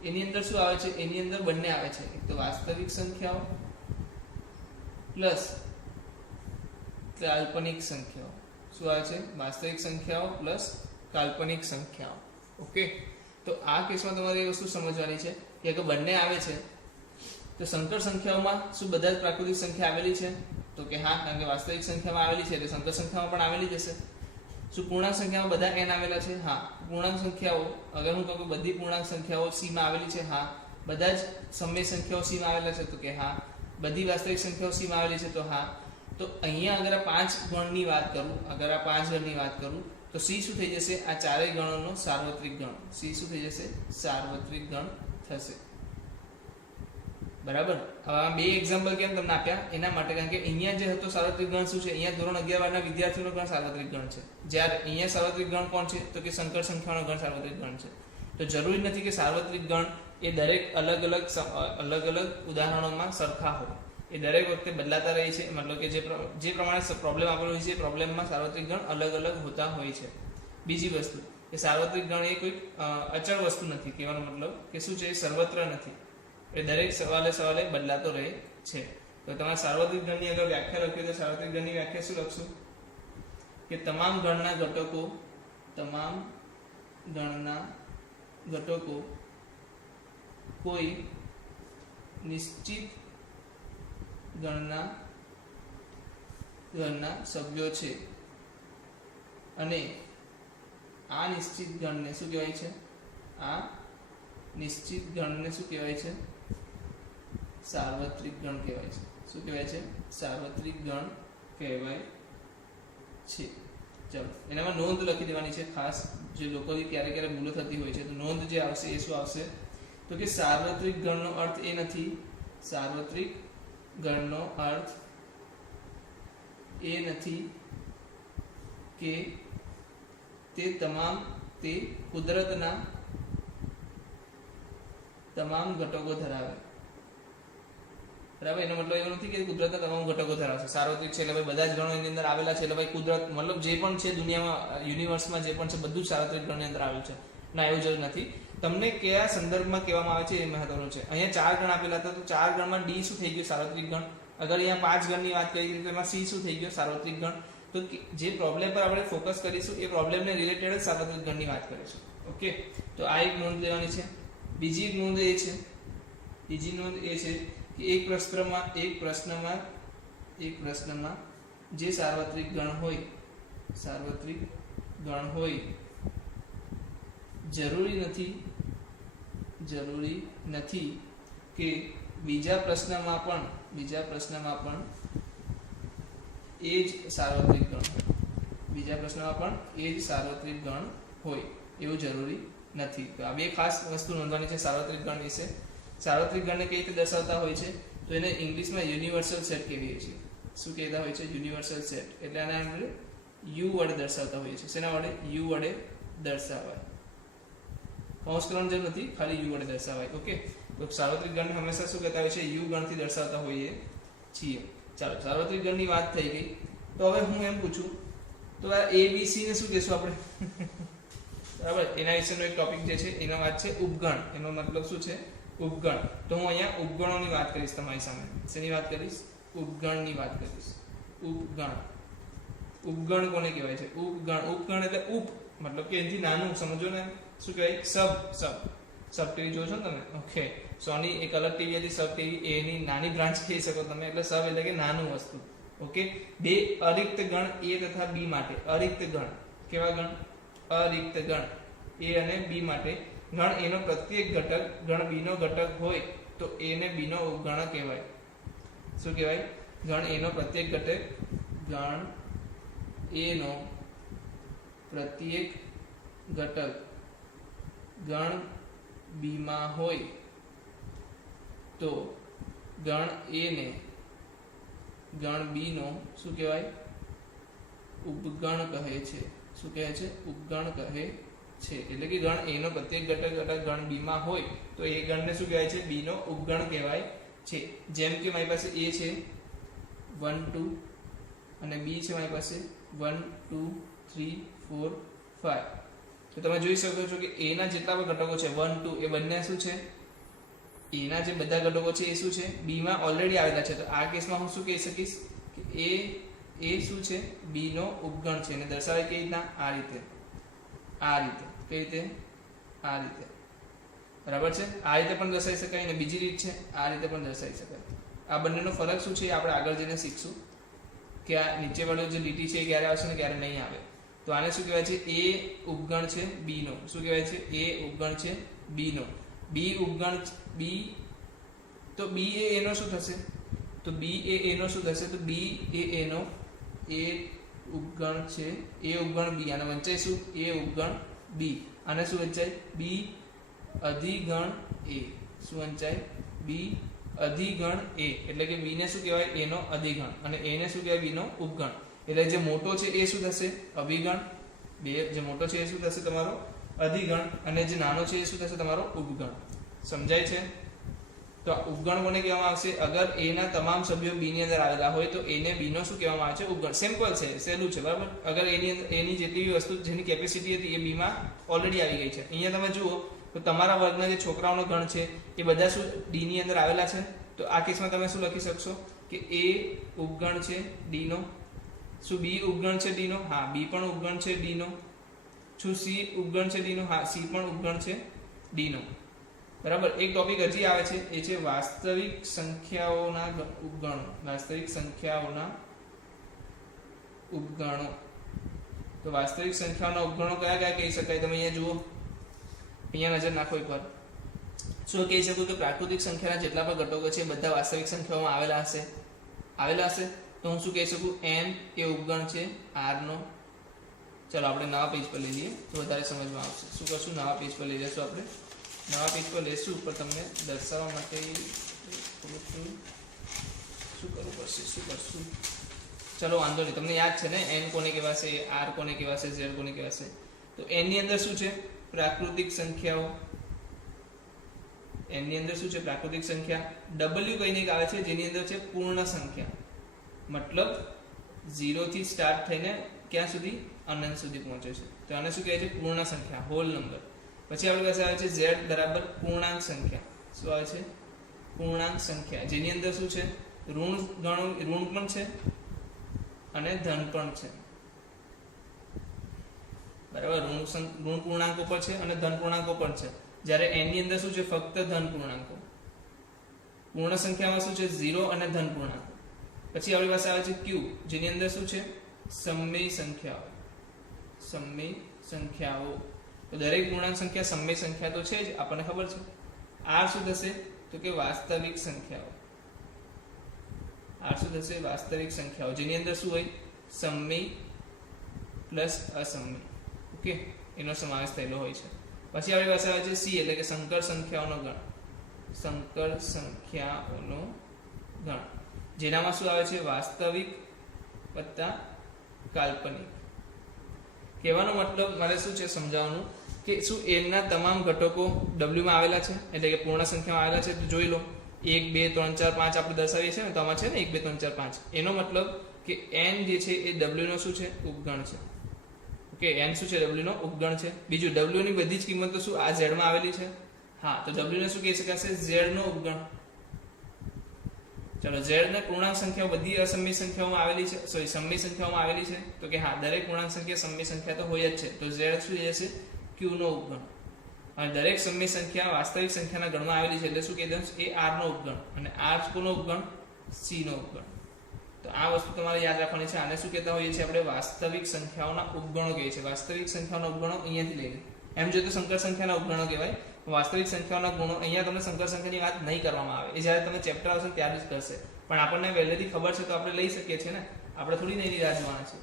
એની અંદર શું આવે છે? એની અંદર બંને આવે છે, એક તો વાસ્તવિક સંખ્યાઓ પ્લસ કાલ્પનિક સંખ્યાઓ. શું આવે છે? વાસ્તવિક સંખ્યાઓ પ્લસ કાલ્પનિક સંખ્યાઓ. ઓકે, તો આ કેસમાં તમારે એ વસ્તુ સમજવાની છે કે અગર બંને આવે છે તો સંકર સંખ્યાઓમાં શું બધા જ પ્રાકૃતિક સંખ્યા આવેલી છે? તો કે હા, કારણ કે વાસ્તવિક સંખ્યામાં આવેલી છે એટલે સંકર સંખ્યામાં પણ આવેલી જ હશે. શું પૂર્ણાંક સંખ્યામાં બધા n આવેલા છે? હા. પૂર્ણાંક સંખ્યાઓ, અગર હું કહું કે બધી પૂર્ણાંક સંખ્યાઓ c માં આવેલી છે? હા. બધા જ સમય સંખ્યાઓ c માં આવેલા છે? તો કે હા. બધી વાસ્તવિક સંખ્યાઓ c માં આવેલી છે? તો હા. તો અહીંયા અગર આ 5 ગણની વાત કરું, તો c શું થઈ જશે? આ ચારેય ગણોનો સાર્વત્રિક ગણ. c શું થઈ જશે? સાર્વત્રિક ગણ થશે. બરાબર. હવે આ બે એક્ઝામ્પલ કેમ તમને આપ્યા? એના માટે, કારણ કે અહીંયા જે હતો સાર્વત્રિક ગણ શું છે? અહીંયા ધોરણ 11-12 ના વિદ્યાર્થીઓનો ગણ સાર્વત્રિક ગણ છે. જ્યારે અહીંયા સાર્વત્રિક ગણ કોણ છે? તો કે સંકર સંખ્યાનો ગણ સાર્વત્રિક ગણ છે. તો જરૂરી નથી કે સાર્વત્રિક ગણ એ દરેક અલગ અલગ ઉદાહરણોમાં સરખા હોય. એ દરેક વખતે બદલાતા રહે છે. મતલબ કે જે પ્રમાણે પ્રોબ્લેમ આપેલો હોય છે એ પ્રોબ્લેમમાં સાર્વત્રિક ગણ અલગ હોતા હોય છે. બીજી વસ્તુ કે સાર્વત્રિક ગણ એ કોઈ અચળ વસ્તુ નથી. કહેવાનો મતલબ કે શું છે? સર્વત્ર નથી. એ દરેક સવાલે બદલાતો રહે છે. તો તમારે સાર્વત્રિક ગણની અગર વ્યાખ્યા લખી તો સાર્વત્રિક ગણની વ્યાખ્યા શું લખશું? કે તમામ ગણના ઘટકો કોઈ નિશ્ચિત ગણના સભ્યો છે, અને આ નિશ્ચિત ગણને શું કહેવાય છે? સાર્વત્રિક ગણ કહેવાય છે. શું કહેવાય છે? સાર્વત્રિક ગણ કહેવાય છે. ચાલો, એનામાં નોંધ લખી દેવાની છે ખાસ, જે લોકોની ક્યારે ભૂલો થતી હોય છે. તો નોંધ જે આવશે એ શું આવશે? તો કે સાર્વત્રિક ગણનો અર્થ એ નથી, કે તે કુદરતના તમામ ઘટકો ધરાવે. બરાબર. એનો મતલબ એવો નથી કે કુદરતના તમામ ઘટકો ધરાવશે. સાર્વત્રિક છે એટલે ભાઈ બધા જ ગણો એની અંદર આવેલા છે એટલે ભાઈ કુદરત મતલબ જે પણ છે દુનિયામાં યુનિવર્સમાં જે પણ છે બધું જ સાર્વત્રિક ગણની અંદર આવેલું છે. ના, એવું જરૂર નથી. તમને કયા સંદર્ભમાં કહેવામાં આવે છે એ મહત્વનું છે. અહીંયા 4 ગણ આપેલા હતા તો 4 ગણમાં ડી શું થઈ ગયું? સાર્વત્રિક ગણ. અગર અહીંયા 5 ગણની વાત કરીએ તો એમાં સી શું થઈ ગયો? સાર્વત્રિક ગણ. તો જે પ્રોબ્લેમ પર આપણે ફોકસ કરીશું એ પ્રોબ્લેમને રિલેટેડ જ સાર્વત્રિક ગણની વાત કરીશું. ઓકે, તો આ એક નોંધ લેવાની છે. બીજી એક નોંધ એ છે કે એક પ્રશ્નમાં જે સાર્વત્રિક ગણ હોય જરૂરી નથી કે બીજા પ્રશ્નમાં પણ એ જ સાર્વત્રિક ગણ હોય એવું જરૂરી નથી. તો આ બે ખાસ વસ્તુ નોંધવાની છે સાર્વત્રિક ગણ વિશે. સાર્વત્રિક ગણને કઈ રીતે દર્શાવતા હોય છે તો એને ઇંગ્લિશમાં યુનિવર્સલ સેટ કહીએ છીએ. શું કહેતા હોય છે? Universal set. એટલે આને આપણે યુ વડે દર્શાવતા હોઈએ છીએ. શેના વડે? યુ વડે દર્શાવાય. કૌંસ કરવાની જરૂર નથી, ખાલી યુ વડે દર્શાવાય. ઓકે, તો સાર્વત્રિક ગણને હંમેશા શું કહેતા હોય છે? યુ ગણથી દર્શાવતા હોઈએ છીએ. ચાલો, સાર્વત્રિક ગણની વાત થઈ ગઈ. તો હવે હું એમ પૂછું તો આ એ બી સી ને શું કહેશું આપણે? બરાબર, એના વિશેનો એક ટોપિક જે છે એનો વાત છે ઉપગણ. એનો મતલબ શું છે? ઉપગણ. તો હું અહીંયા ઉપગણોની વાત કરીશ તમારી સામે. શેની વાત કરીશ? ઉપગણની વાત કરીશ. ઉપગણ કોને કહેવાય છે? ઉપગણ એટલે ઉપ મતલબ કે એનાથી નાનું. સમજો ને, શું કહેવાય? સબ ટીવી જોશો ને તમે? ઓકે, સોની એક અલગ ટીવી હતી સબ ટીવી, એની નાની બ્રાન્ચ કહી શકો તમે. એટલે સબ એટલે કે નાનું વસ્તુ. ઓકે, બે અરિક્ત ગણ એ તથા બી માટે. અરિક્ત ગણ કેવા ગણ? અરિક્ત ગણ એ અને બી માટે. ગણ એનો પ્રત્યેક ઘટક ગણ બી નો ઘટક હોય તો એને બી નો ઉપગણ કહેવાય. શું કહેવાય? ગણ એનો પ્રત્યેક ઘટક ગણ એનો પ્રત્યેક ઘટક ગણ બી માં હોય તો ગણ એ ને ગણ બી નો શું કહેવાય? ઉપગણ કહે છે. શું કહે છે? ઉપગણ કહે છે. એટલે કે ગણ એનો પ્રત્યેક ઘટક ગણ બી માં હોય તો એ ગણને શું કહેવાય છે? બી નો ઉપગણ કહેવાય છે. જેમ કે મારી પાસે એ છે 1 2 અને બી છે મારી પાસે 1 2 3 4 5. તો તમે જોઈ શકો છો કે એ ના જેટલા પણ ઘટકો છે 1 2 એ બંને શું છે? એ ના જે બધા ઘટકો છે એ શું છે? બી માં ઓલરેડી આવેલા છે. તો આ કેસમાં હું શું કહી શકીશ કે એ શું છે? બી નો ઉપગણ છે. અને દર્શાવાય કેવી રીતના? આ રીતે. કઈ રીતે? આ રીતે. બરાબર છે? આ રીતે પણ દર્શાવી શકાય અને બીજી રીત છે આ રીતે પણ દર્શાવી શકાય. આ બંનેનો ફરક શું છે આપણે આગળ જઈને શીખશું કે આ નીચે વાળો જે લીટી છે એ ક્યારે આવશે ને ક્યારે નહીં આવે. તો આને શું કહેવાય છે? એ ઉપગણ છે બી નો. શું કહેવાય છે? એ ઉપગણ છે બી નો. બી ઉપગણ બી, તો બી એ એનો શું થશે? તો બી એ એનો શું થશે? તો બી એ એનો એ ઉપગણ છે. એ ઉપગણ બી. આને વંચાય શું? એ ઉપગણ બી. આને શું વંચાય? બી અધિગણ એ. શું વંચાય? બી અધિગણ એ. એટલે કે બી ને શું કહેવાય? એનો અધિગણ. અને એ ને શું કહેવાય? બી નો ઉપગણ. એટલે જે મોટો છે એ શું થશે? અભિગણ. જે મોટો છે એ શું થશે? તમારો અધિગણ. અને જે નાનો છે એ શું થશે? તમારો ઉપગણ. સમજાય છે? તો ઉપગણ કોને કહેવામાં આવશે? અગર એ ના તમામ સભ્યો બી ની અંદર આવેલા હોય તો એને બી નો શું કહેવામાં આવે છે? ઉપગણ. સિમ્પલ છે, સહેલું છે. બરાબર. અગર એની જેટલી વસ્તુ જેની કેપેસિટી હતી એ બી માં ઓલરેડી આવી ગઈ છે. અહીંયા તમે જુઓ તો તમારા વર્ગના જે છોકરાઓનો ગણ છે એ બધા શું ડી ની અંદર આવેલા છે. તો આ કેસમાં તમે શું લખી શકશો કે એ ઉપગણ છે ડી નો. શું બી ઉપગણ છે ડી નો? હા, બી પણ ઉપગણ છે ડી નો. શું સી ઉપગણ છે ડી નો? હા, સી પણ ઉપગણ છે ડી નો. બરાબર. એક ટોપિક હજી આવે છે એ છે વાસ્તવિક સંખ્યાઓના ઉપગણો. વાસ્તવિક સંખ્યાઓના ઉપગણો. તો વાસ્તવિક સંખ્યાઓના ઉપગણો કયા કયા કહી શકાય? તમે અહીંયા જુઓ, અહીંયા નજર નાખો એકવાર. શું કહી શકું કે પ્રાકૃતિક સંખ્યાના જેટલા પણ ઘટકો છે બધા વાસ્તવિક સંખ્યાઓમાં આવેલા હશે. તો હું શું કહી શકું? n એ ઉપગણ છે r નો. ચલો આપણે નવા પેજ પર લઈ લઈએ તો વધારે સમજમાં આવશે. શું કરશું? નવા પેજ પર લઈ લેશું આપણે. નવા પેજ પર લેશું ઉપર તમને દર્શાવવા માટે શું કરવું પડશે? શું કરશું? ચલો વાંધો નહીં, તમને યાદ છે ને n કોને કહેવાશે, r કોને કહેવાશે, z કોને કહેવાશે. તો n ની અંદર શું છે? પ્રાકૃતિક સંખ્યાઓ. n ની અંદર શું છે પ્રાકૃતિક સંખ્યા, w કઈને એક આવે છે જેની અંદર છે પૂર્ણ સંખ્યા, મતલબ 0 થી સ્ટાર્ટ થઈને ક્યાં સુધી અનંત સુધી પહોંચે છે, તો આને શું કહે છે પૂર્ણ સંખ્યા, હોલ નંબર. પછી આપણી પાસે આવે છે z બરાબર પૂર્ણાંક સંખ્યા. શું આવે છે પૂર્ણાંક સંખ્યા, જેની અંદર શું છે ઋણ પણ છે અને ધન પણ છે, બરાબર. ઋણ પૂર્ણાંકો પણ છે અને ધન પૂર્ણાંકો પણ છે, જ્યારે n ની અંદર શું છે ફક્ત ધન પૂર્ણાંકો. પૂર્ણ સંખ્યામાં શું છે 0 અને ધન પૂર્ણાંકો. પછી આપણી પાસે આવે છે q, જેની અંદર શું છે સમય સંખ્યાઓ. સમય સંખ્યાઓ, તો દરેક પૂર્ણાંક સંખ્યા સમય સંખ્યા તો છે જ, આપણને ખબર છે. r શું થશે તો કે વાસ્તવિક સંખ્યાઓ. r શું થશે વાસ્તવિક સંખ્યાઓ, જેની અંદર શું હોય સમય પ્લસ અસમય. ઓકે, એનો સમાવેશ થયેલો હોય છે. પછી આપણી પાસે આવે છે c, એટલે કે સંકર સંખ્યાઓનો ગણ. સંકર સંખ્યાઓનો ગણ, જેનામાં શું આવે છે વાસ્તવિક વત્તા કાલ્પનિક. કહેવાનો મતલબ મારે શું છે સમજાવવાનું કે શું n ના તમામ ઘટકો w માં આવેલા છે, એટલે કે પૂર્ણ સંખ્યામાં આવેલા છે. તો જોઈ લો 1 2 3 4 5 આપણે દર્શાવીએ છીએ ને, તો આમાં છે ને 1 2 3 4 5. એનો મતલબ કે n જે છે એ w નો શું છે ઉપગણ છે. ઓકે, n શું છે w નો ઉપગણ છે. બીજું w ની બધી જ કિંમત તો શું આ z માં આવેલી છે. હા, તો w ને શું કહી શકાશે z નો ઉપગણ. ચલો, z ને પૂર્ણાંક સંખ્યાઓ બધી અસમય સંખ્યાઓમાં આવેલી છે, સોરી સમય સંખ્યાઓમાં આવેલી છે, તો કે હા દરેક પૂર્ણાંક સંખ્યા સમય સંખ્યા તો હોય જ છે, તો z શું જશે q નો ઉપગણ. અને દરેક સમય સંખ્યા વાસ્તવિક સંખ્યાના ગણમાં આવેલી છે, એટલે શું કહી દઉં એ r નો ઉપગણ, અને r કોનો ઉપગણ c નો ઉપગણ. તો આ વસ્તુ તમારે યાદ રાખવાની છે. આને શું કહેતા હોઈએ છીએ આપણે વાસ્તવિક સંખ્યાઓના ઉપગણો કહીએ છીએ. વાસ્તવિક સંખ્યાઓના ઉપગણો અહીંયાથી લઈને, એમ જોઈએ તો સંકર સંખ્યાના ઉપગણો કહેવાય. વાસ્તવિક સંખ્યાઓના ગુણો અહીંયા તમને સંકર સંખ્યાની વાત નહીં કરવામાં આવે, એ જ્યારે તમે ચેપ્ટર આવશે ત્યારે જ કરશે. પણ આપણને પહેલેથી ખબર છે તો આપણે લઈ શકીએ છીએ ને, આપણે થોડી ને એની રાહ જોવાના છે.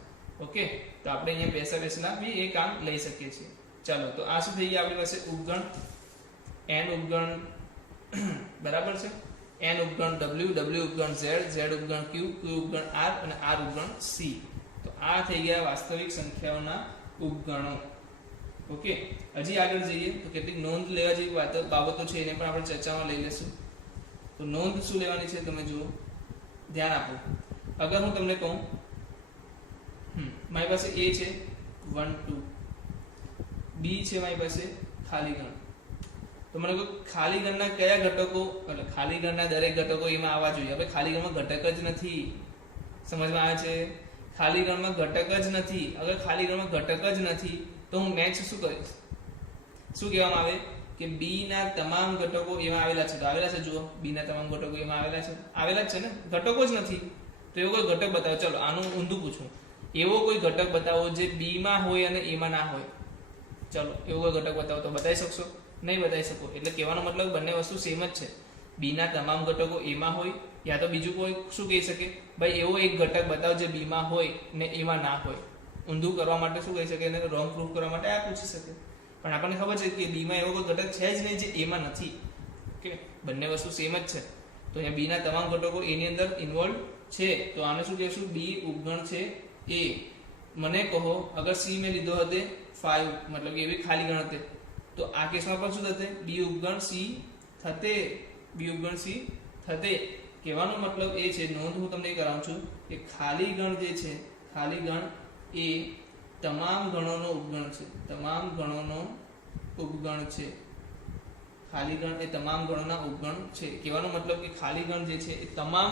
ઓકે, તો આપણે અહીંયા બેસા બી એ કામ લઈ શકીએ છીએ. ચાલો, તો આ શું થઈ ગયા આપણી પાસે ઉપગણ. n ઉપગણ બરાબર છે, n ઉપગણ w, w ઉપગણ z, z ઉપગણ q, q ઉપગણ r અને r ઉપગણ c. તો આ થઈ ગયા વાસ્તવિક સંખ્યાઓના ઉપગણો. ઓકે, હજી આગળ જઈએ તો કેટલીક નોંધ લેવા જેવી બાબતો છે, એને પણ આપણે ચર્ચામાં લઈ લેશું. તો નોંધ શું લેવાની છે તમે જુઓ, ધ્યાન આપો. અગર હું તમને કહું મારી પાસે a છે 1 2, b છે મારી પાસે ખાલી ગણ, તો મને કોઈ ખાલી ગણના કયા ઘટકો, એટલે ખાલી ગણના દરેક ઘટકો એમાં આવવા જોઈએ. હવે ખાલી ગણમાં ઘટક જ નથી, સમજમાં આવે છે? ખાલી ગણમાં ઘટક જ નથી. અગર ખાલી ગણમાં ઘટક જ નથી તો હું મેચ શું કરીશ, શું કહેવામાં આવે કે b ના તમામ ઘટકો એમાં આવેલા છે. તો આવેલા છે, જુઓ b ના તમામ ઘટકો એમાં આવેલા જ છે ને, ઘટકો જ નથી. તો એવો કોઈ ઘટક બતાવો. ચલો આનું ઊંધું પૂછું, એવો કોઈ ઘટક બતાવો જે b માં હોય અને a માં ના હોય. ચલો એવો કોઈ ઘટક બતાવો, તો બતાવી શકશો? નહીં બતાવી શકો. એટલે કહેવાનો મતલબ બંને વસ્તુ સેમ જ છે. b ના તમામ ઘટકો a માં હોય, યા તો બીજું કોઈ શું કહી શકે, ભાઈ એવો એક ઘટક બતાવો જે b માં હોય ને a માં ના હોય. ઊંધું કરવા માટે શું કહી શકે, એને રોંગ પ્રૂફ કરવા માટે આ પૂછી શકે. પણ આપણને ખબર છે કે b માં એવો કોઈ ઘટક છે જ નહીં જે a માં નથી. ઓકે, બંને વસ્તુ સેમ જ છે. તો અહીંયા b ના તમામ ઘટકો a ની અંદર ઇન્વોલ્વ છે, તો આને શું કહેશું, b ઉપગણ છે a. મને કહો અગર c મેં લીધો હતે 5, મતલબ કે એવી ખાલી ગણ હતી, તો આ કેસમાં પણ શું થશે, b ઉપગણ c થતે. b ઉપગણ c થતે. કહેવાનો મતલબ એ છે, નોંધ હું તમને કરાવું છું કે ખાલી ગણ જે છે, ખાલી ગણ એ તમામ ગણોનો ઉપગણ છે. તમામ ગણોનો ઉપગણ છે. ખાલી ગણ એ તમામ ગણોના ઉપગણ છે. કહેવાનો મતલબ કે ખાલી ગણ જે છે એ તમામ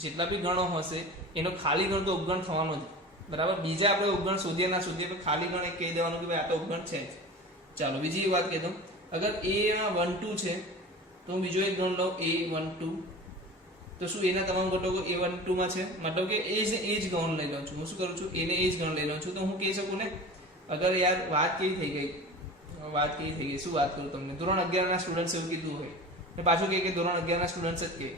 જેટલા બી ગણો હશે એનો ખાલી ગણ તો ઉપગણ થવાનો જ, બરાબર. બીજા આપણે ઉપગણ શોધીએ ના શોધીએ, પણ ખાલી ગણ એ કહી દેવાનું કે ભાઈ આ તો ઉપગણ છે જ. ચાલો બીજી વાત કહી દઉં. અગર a માં 1 2 છે તો હું બીજો એક ગણ લઉં a 1 2, તો શું એના તમામ ઘટકો a 1 2 માં છે, મતલબ કે એ જ ગણ લઈ લઉં છું. હું શું કરું છું, એને એ જ ગણ લઈ લઉં છું. તો હું કહી શકું ને, અગર યાર વાત કેવી થઈ ગઈ, શું વાત કરું તમને, ધોરણ 11 ના સ્ટુડન્ટ્સ એવું કીધું હોય ને પાછું કહે કે ધોરણ 11 ના સ્ટુડન્ટ્સ જ કહે,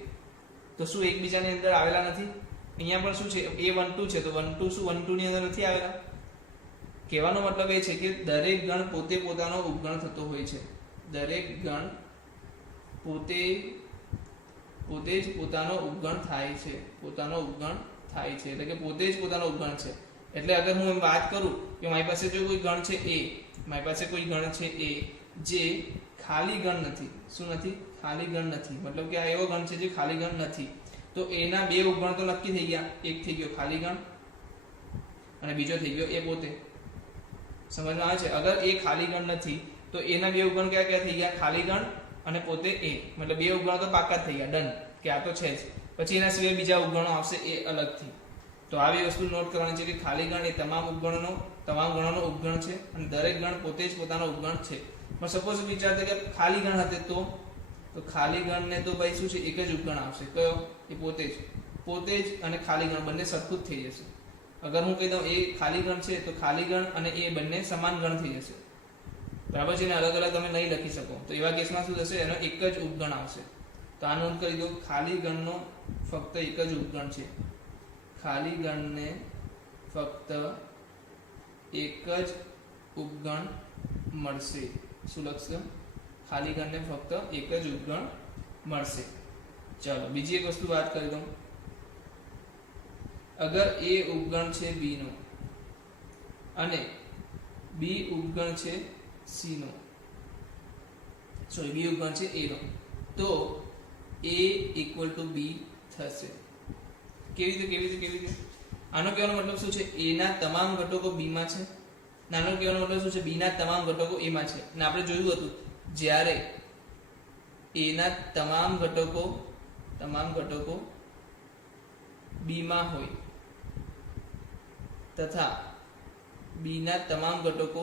તો શું એકબીજાની અંદર આવેલા નથી? અહીંયા પણ શું છે, a 1 2 છે, તો 1 2 શું 1 2 ની અંદર નથી આવેલા? કહેવાનો મતલબ એ છે કે દરેક ગણ પોતે પોતાનો ઉપગણ થતો હોય છે. દરેક ગણ પોતે જ પોતાનો ઉપગણ થાય છે. પોતાનો ઉપગણ થાય છે એટલે કે પોતે જ પોતાનો ઉપગણ છે. એટલે અગર હું એમ વાત કરું કે મારી પાસે જો કોઈ ગણ છે a, મારી પાસે કોઈ ગણ છે a, જે ખાલી ગણ નથી. શું નથી? ખાલી ગણ નથી. મતલબ કે આ એવો ગણ છે જે ખાલી ગણ નથી. તો એના બે ઉપગણ તો નક્કી થઈ ગયા. એક થઈ ગયો ખાલી ગણ અને બીજો થઈ ગયો એ પોતે. સમજમાં આવે છે? અગર એ ખાલી ગણ નથી તો એના બે ઉપગણ કયા કયા થઈ ગયા? ખાલી ગણ અને પોતે એ. મતલબ બે ઉપગણો તો પાકા જ થઈ ગયા, ડન, કે આ તો છે જ. પછી એના સિવાય બીજા ઉપગણો આવશે એ અલગથી. તો આવી વસ્તુ નોટ કરવાની છે કે ખાલી ગણ એ તમામ ગણોનો ઉપગણ છે અને દરેક ગણ પોતે જ પોતાનો ઉપગણ છે. પણ સપોઝ વિચારતા કે ખાલી ગણ હતે તો ખાલી ગણને તો ભાઈ શું છે? એક જ ઉપગણ આવશે. કયો? એ પોતે જ અને ખાલી ગણ બંને સરખું જ થઈ જશે. અગર હું કહી દઉં એ ખાલી ગણ છે તો ખાલી ગણ અને એ બંને સમાન ગણ થઈ જશે. બરાબર છે ને? અલગ અલગ તમે નહીં લખી શકો. તો એવા કેસમાં શું થશે? એનો એક જ ઉપગણ આવશે. તો આ નોંધ કરી દો, ખાલી ગણનો ફક્ત એક જ ઉપગણ છે. ખાલી ગણને ફક્ત એક જ ઉપગણ મળશે. શું લખશે? ખાલી ગણને ફક્ત એક જ ઉપગણ મળશે. ચાલો બીજી એક વસ્તુ વાત કરી દઉં. અગર એ ઉપગણ છે બી નો અને બી ઉપગણ છે સી નો, સોરી બી ઉપગણ છે એ નો, તો એ ઇક્વલ ટુ બી થશે. કેવી રીતે? આનો કહેવાનો મતલબ શું છે? એ ના તમામ ઘટકો બી માં છે. નાનો કહેવાનો મતલબ શું છે? બી ના તમામ ઘટકો એ માં છે. અને આપણે જોયું હતું જ્યારે એ ના તમામ ઘટકો બી માં હોય તથા બી ના તમામ ઘટકો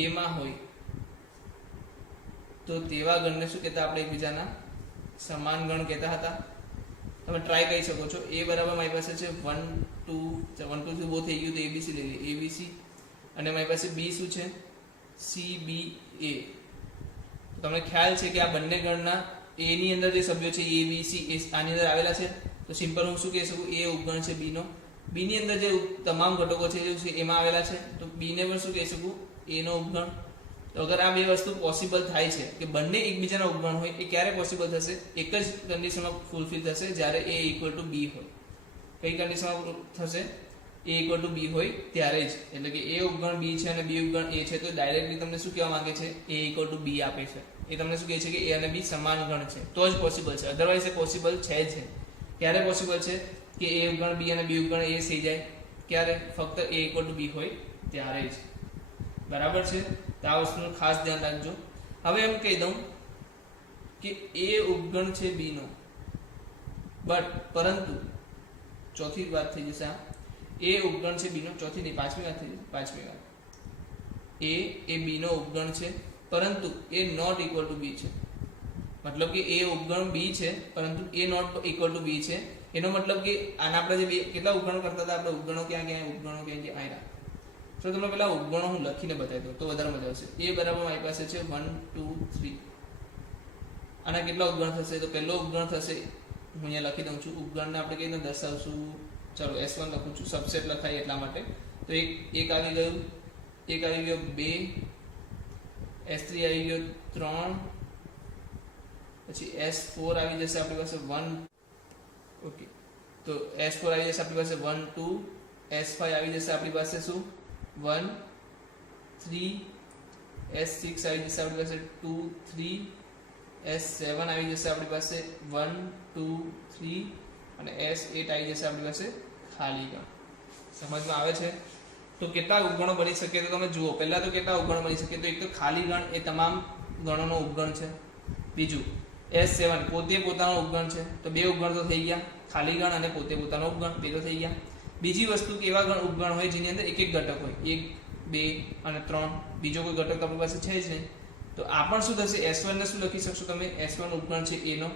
એ માં હોય તો તેવા ગણને શું કહેતા? આપણે એકબીજાના સમાન ગણ કહેતા હતા. તમે ટ્રાય કરી શકો છો. એ બરાબર મારી પાસે છે 1 2 1 2 3 બહુ થઈ ગયું તો એબીસી લઈ લઈએ. એબીસી અને મારી પાસે બી શું છે? સી બી એ. તમને ખ્યાલ છે કે આ બંને ગણના એ ની અંદર જે સભ્યો છે એ બી સી એ આની અંદર આવેલા છે. તો સિમ્પલ હું શું કહી શકું? એ ઉપગણ છે બી નો. બી ની અંદર જે તમામ ઘટકો છે એમાં આવેલા છે તો બી ને પણ શું કહી શકું? એ નો ઉપગણ. તો અગર આ બે વસ્તુ પોસિબલ થાય છે કે બંને એકબીજાના ઉપગણ હોય, એ ક્યારે પોસિબલ થશે? એક જ કન્ડિશનમાં ફૂલફિલ થશે જ્યારે એ ઇક્વલ ટુ બી હોય. કઈ કન્ડિશનમાં થશે? એ ઇક્વલ ટુ બી હોય ત્યારે જ. એટલે કે એ ઉપગણ બી છે અને બી ઉપગણ એ છે તો ડાયરેક્ટલી તમને શું કહેવા માંગે છે? એ ઇક્વલ ટુ બી આપે છે. એ તમને શું કહે છે કે એ અને બી સમાન ગણ છે તો જ પોસિબલ છે. અધરવાઇઝ એ પોસિબલ છે જ. ક્યારે પોસિબલ છે? કે એ ઉપગણ બી અને બી ઉપગણ એ થઈ જાય. ક્યારે? ફક્ત એ ઇક્વલ ટુ બી હોય ત્યારે જ. બરાબર છે? તો આ વસ્તુનું ખાસ ધ્યાન રાખજો. હવે એમ કહી દઉં કે એ ઉપગણ છે બી નો, પરંતુ ચોથી વાત થઈ જશે. આ એ ઉપગણ છે બી નો, ચોથી નહીં પાંચમી વાત થઈ જશે. પાંચમી વાત, એ બી નો ઉપગણ છે પરંતુ એ નોટ ઇક્વલ ટુ બી છે. મતલબ કે એ ઉપગણ બી છે પરંતુ એ નોટ ઇક્વલ ટુ બી છે. એનો મતલબ કે આના આપણે જે બે કેટલા ઉપગણો કરતા હતા, આપણે ઉપગણો ક્યાં આવ્યા. તો તમને પેલા ઉપગણો હું લખીને બતાવી દઉં તો વધારે મજા આવશે. એ બરાબર મારી પાસે છે 1 2 3. આના કેટલા ઉપગણ થશે? તો પહેલો ઉપગણ થશે, હું અહીંયા લખી દઉં છું. ઉપગણને આપણે કઈ રીતે દર્શાવશું? ચાલો S1 લખું છું, સબસેટ લખાય એટલા માટે. તો એક આવી ગયું, એક આવી ગયો 2, S3 આવી ગયો 3, પછી S4 આવી જશે આપણી પાસે 1. ઓકે, તો S4 આવી જશે આપણી પાસે 1 2, S5 આવી જશે આપણી પાસે શું 1 3, S6 આવી જશે આપણી પાસે 2 3, S7 આવી જશે આપણી પાસે 1 2 3 અને S8 આવી જશે આપણી પાસે ખાલી ગણ. સમજમાં આવે છે? તો કેટલા ઉપગણો બની શકે તો તમે જુઓ. પહેલા તો કેટલા ઉપગણો બની શકે? તો એક તો ખાલી ગણ એ તમામ ગણોનો ઉપગણ છે. બીજું S7 પોતે પોતાનો ઉપગણ છે તો બે ઉપગણ તો થઈ ગયા, ખાલી ગણ અને પોતે પોતાનો ઉપગણ બે તો થઈ ગયા. બીજી વસ્તુ કે એવા ગણ ઉપગણ હોય જેની અંદર એક એક ઘટક હોય, 1 2 અને 3, બીજો કોઈ ઘટક આપણી પાસે છે જ નહીં. તો આ પણ શું થશે? S1 ને શું લખી શકશો તમે? S1 ઉપગણ છે A નો,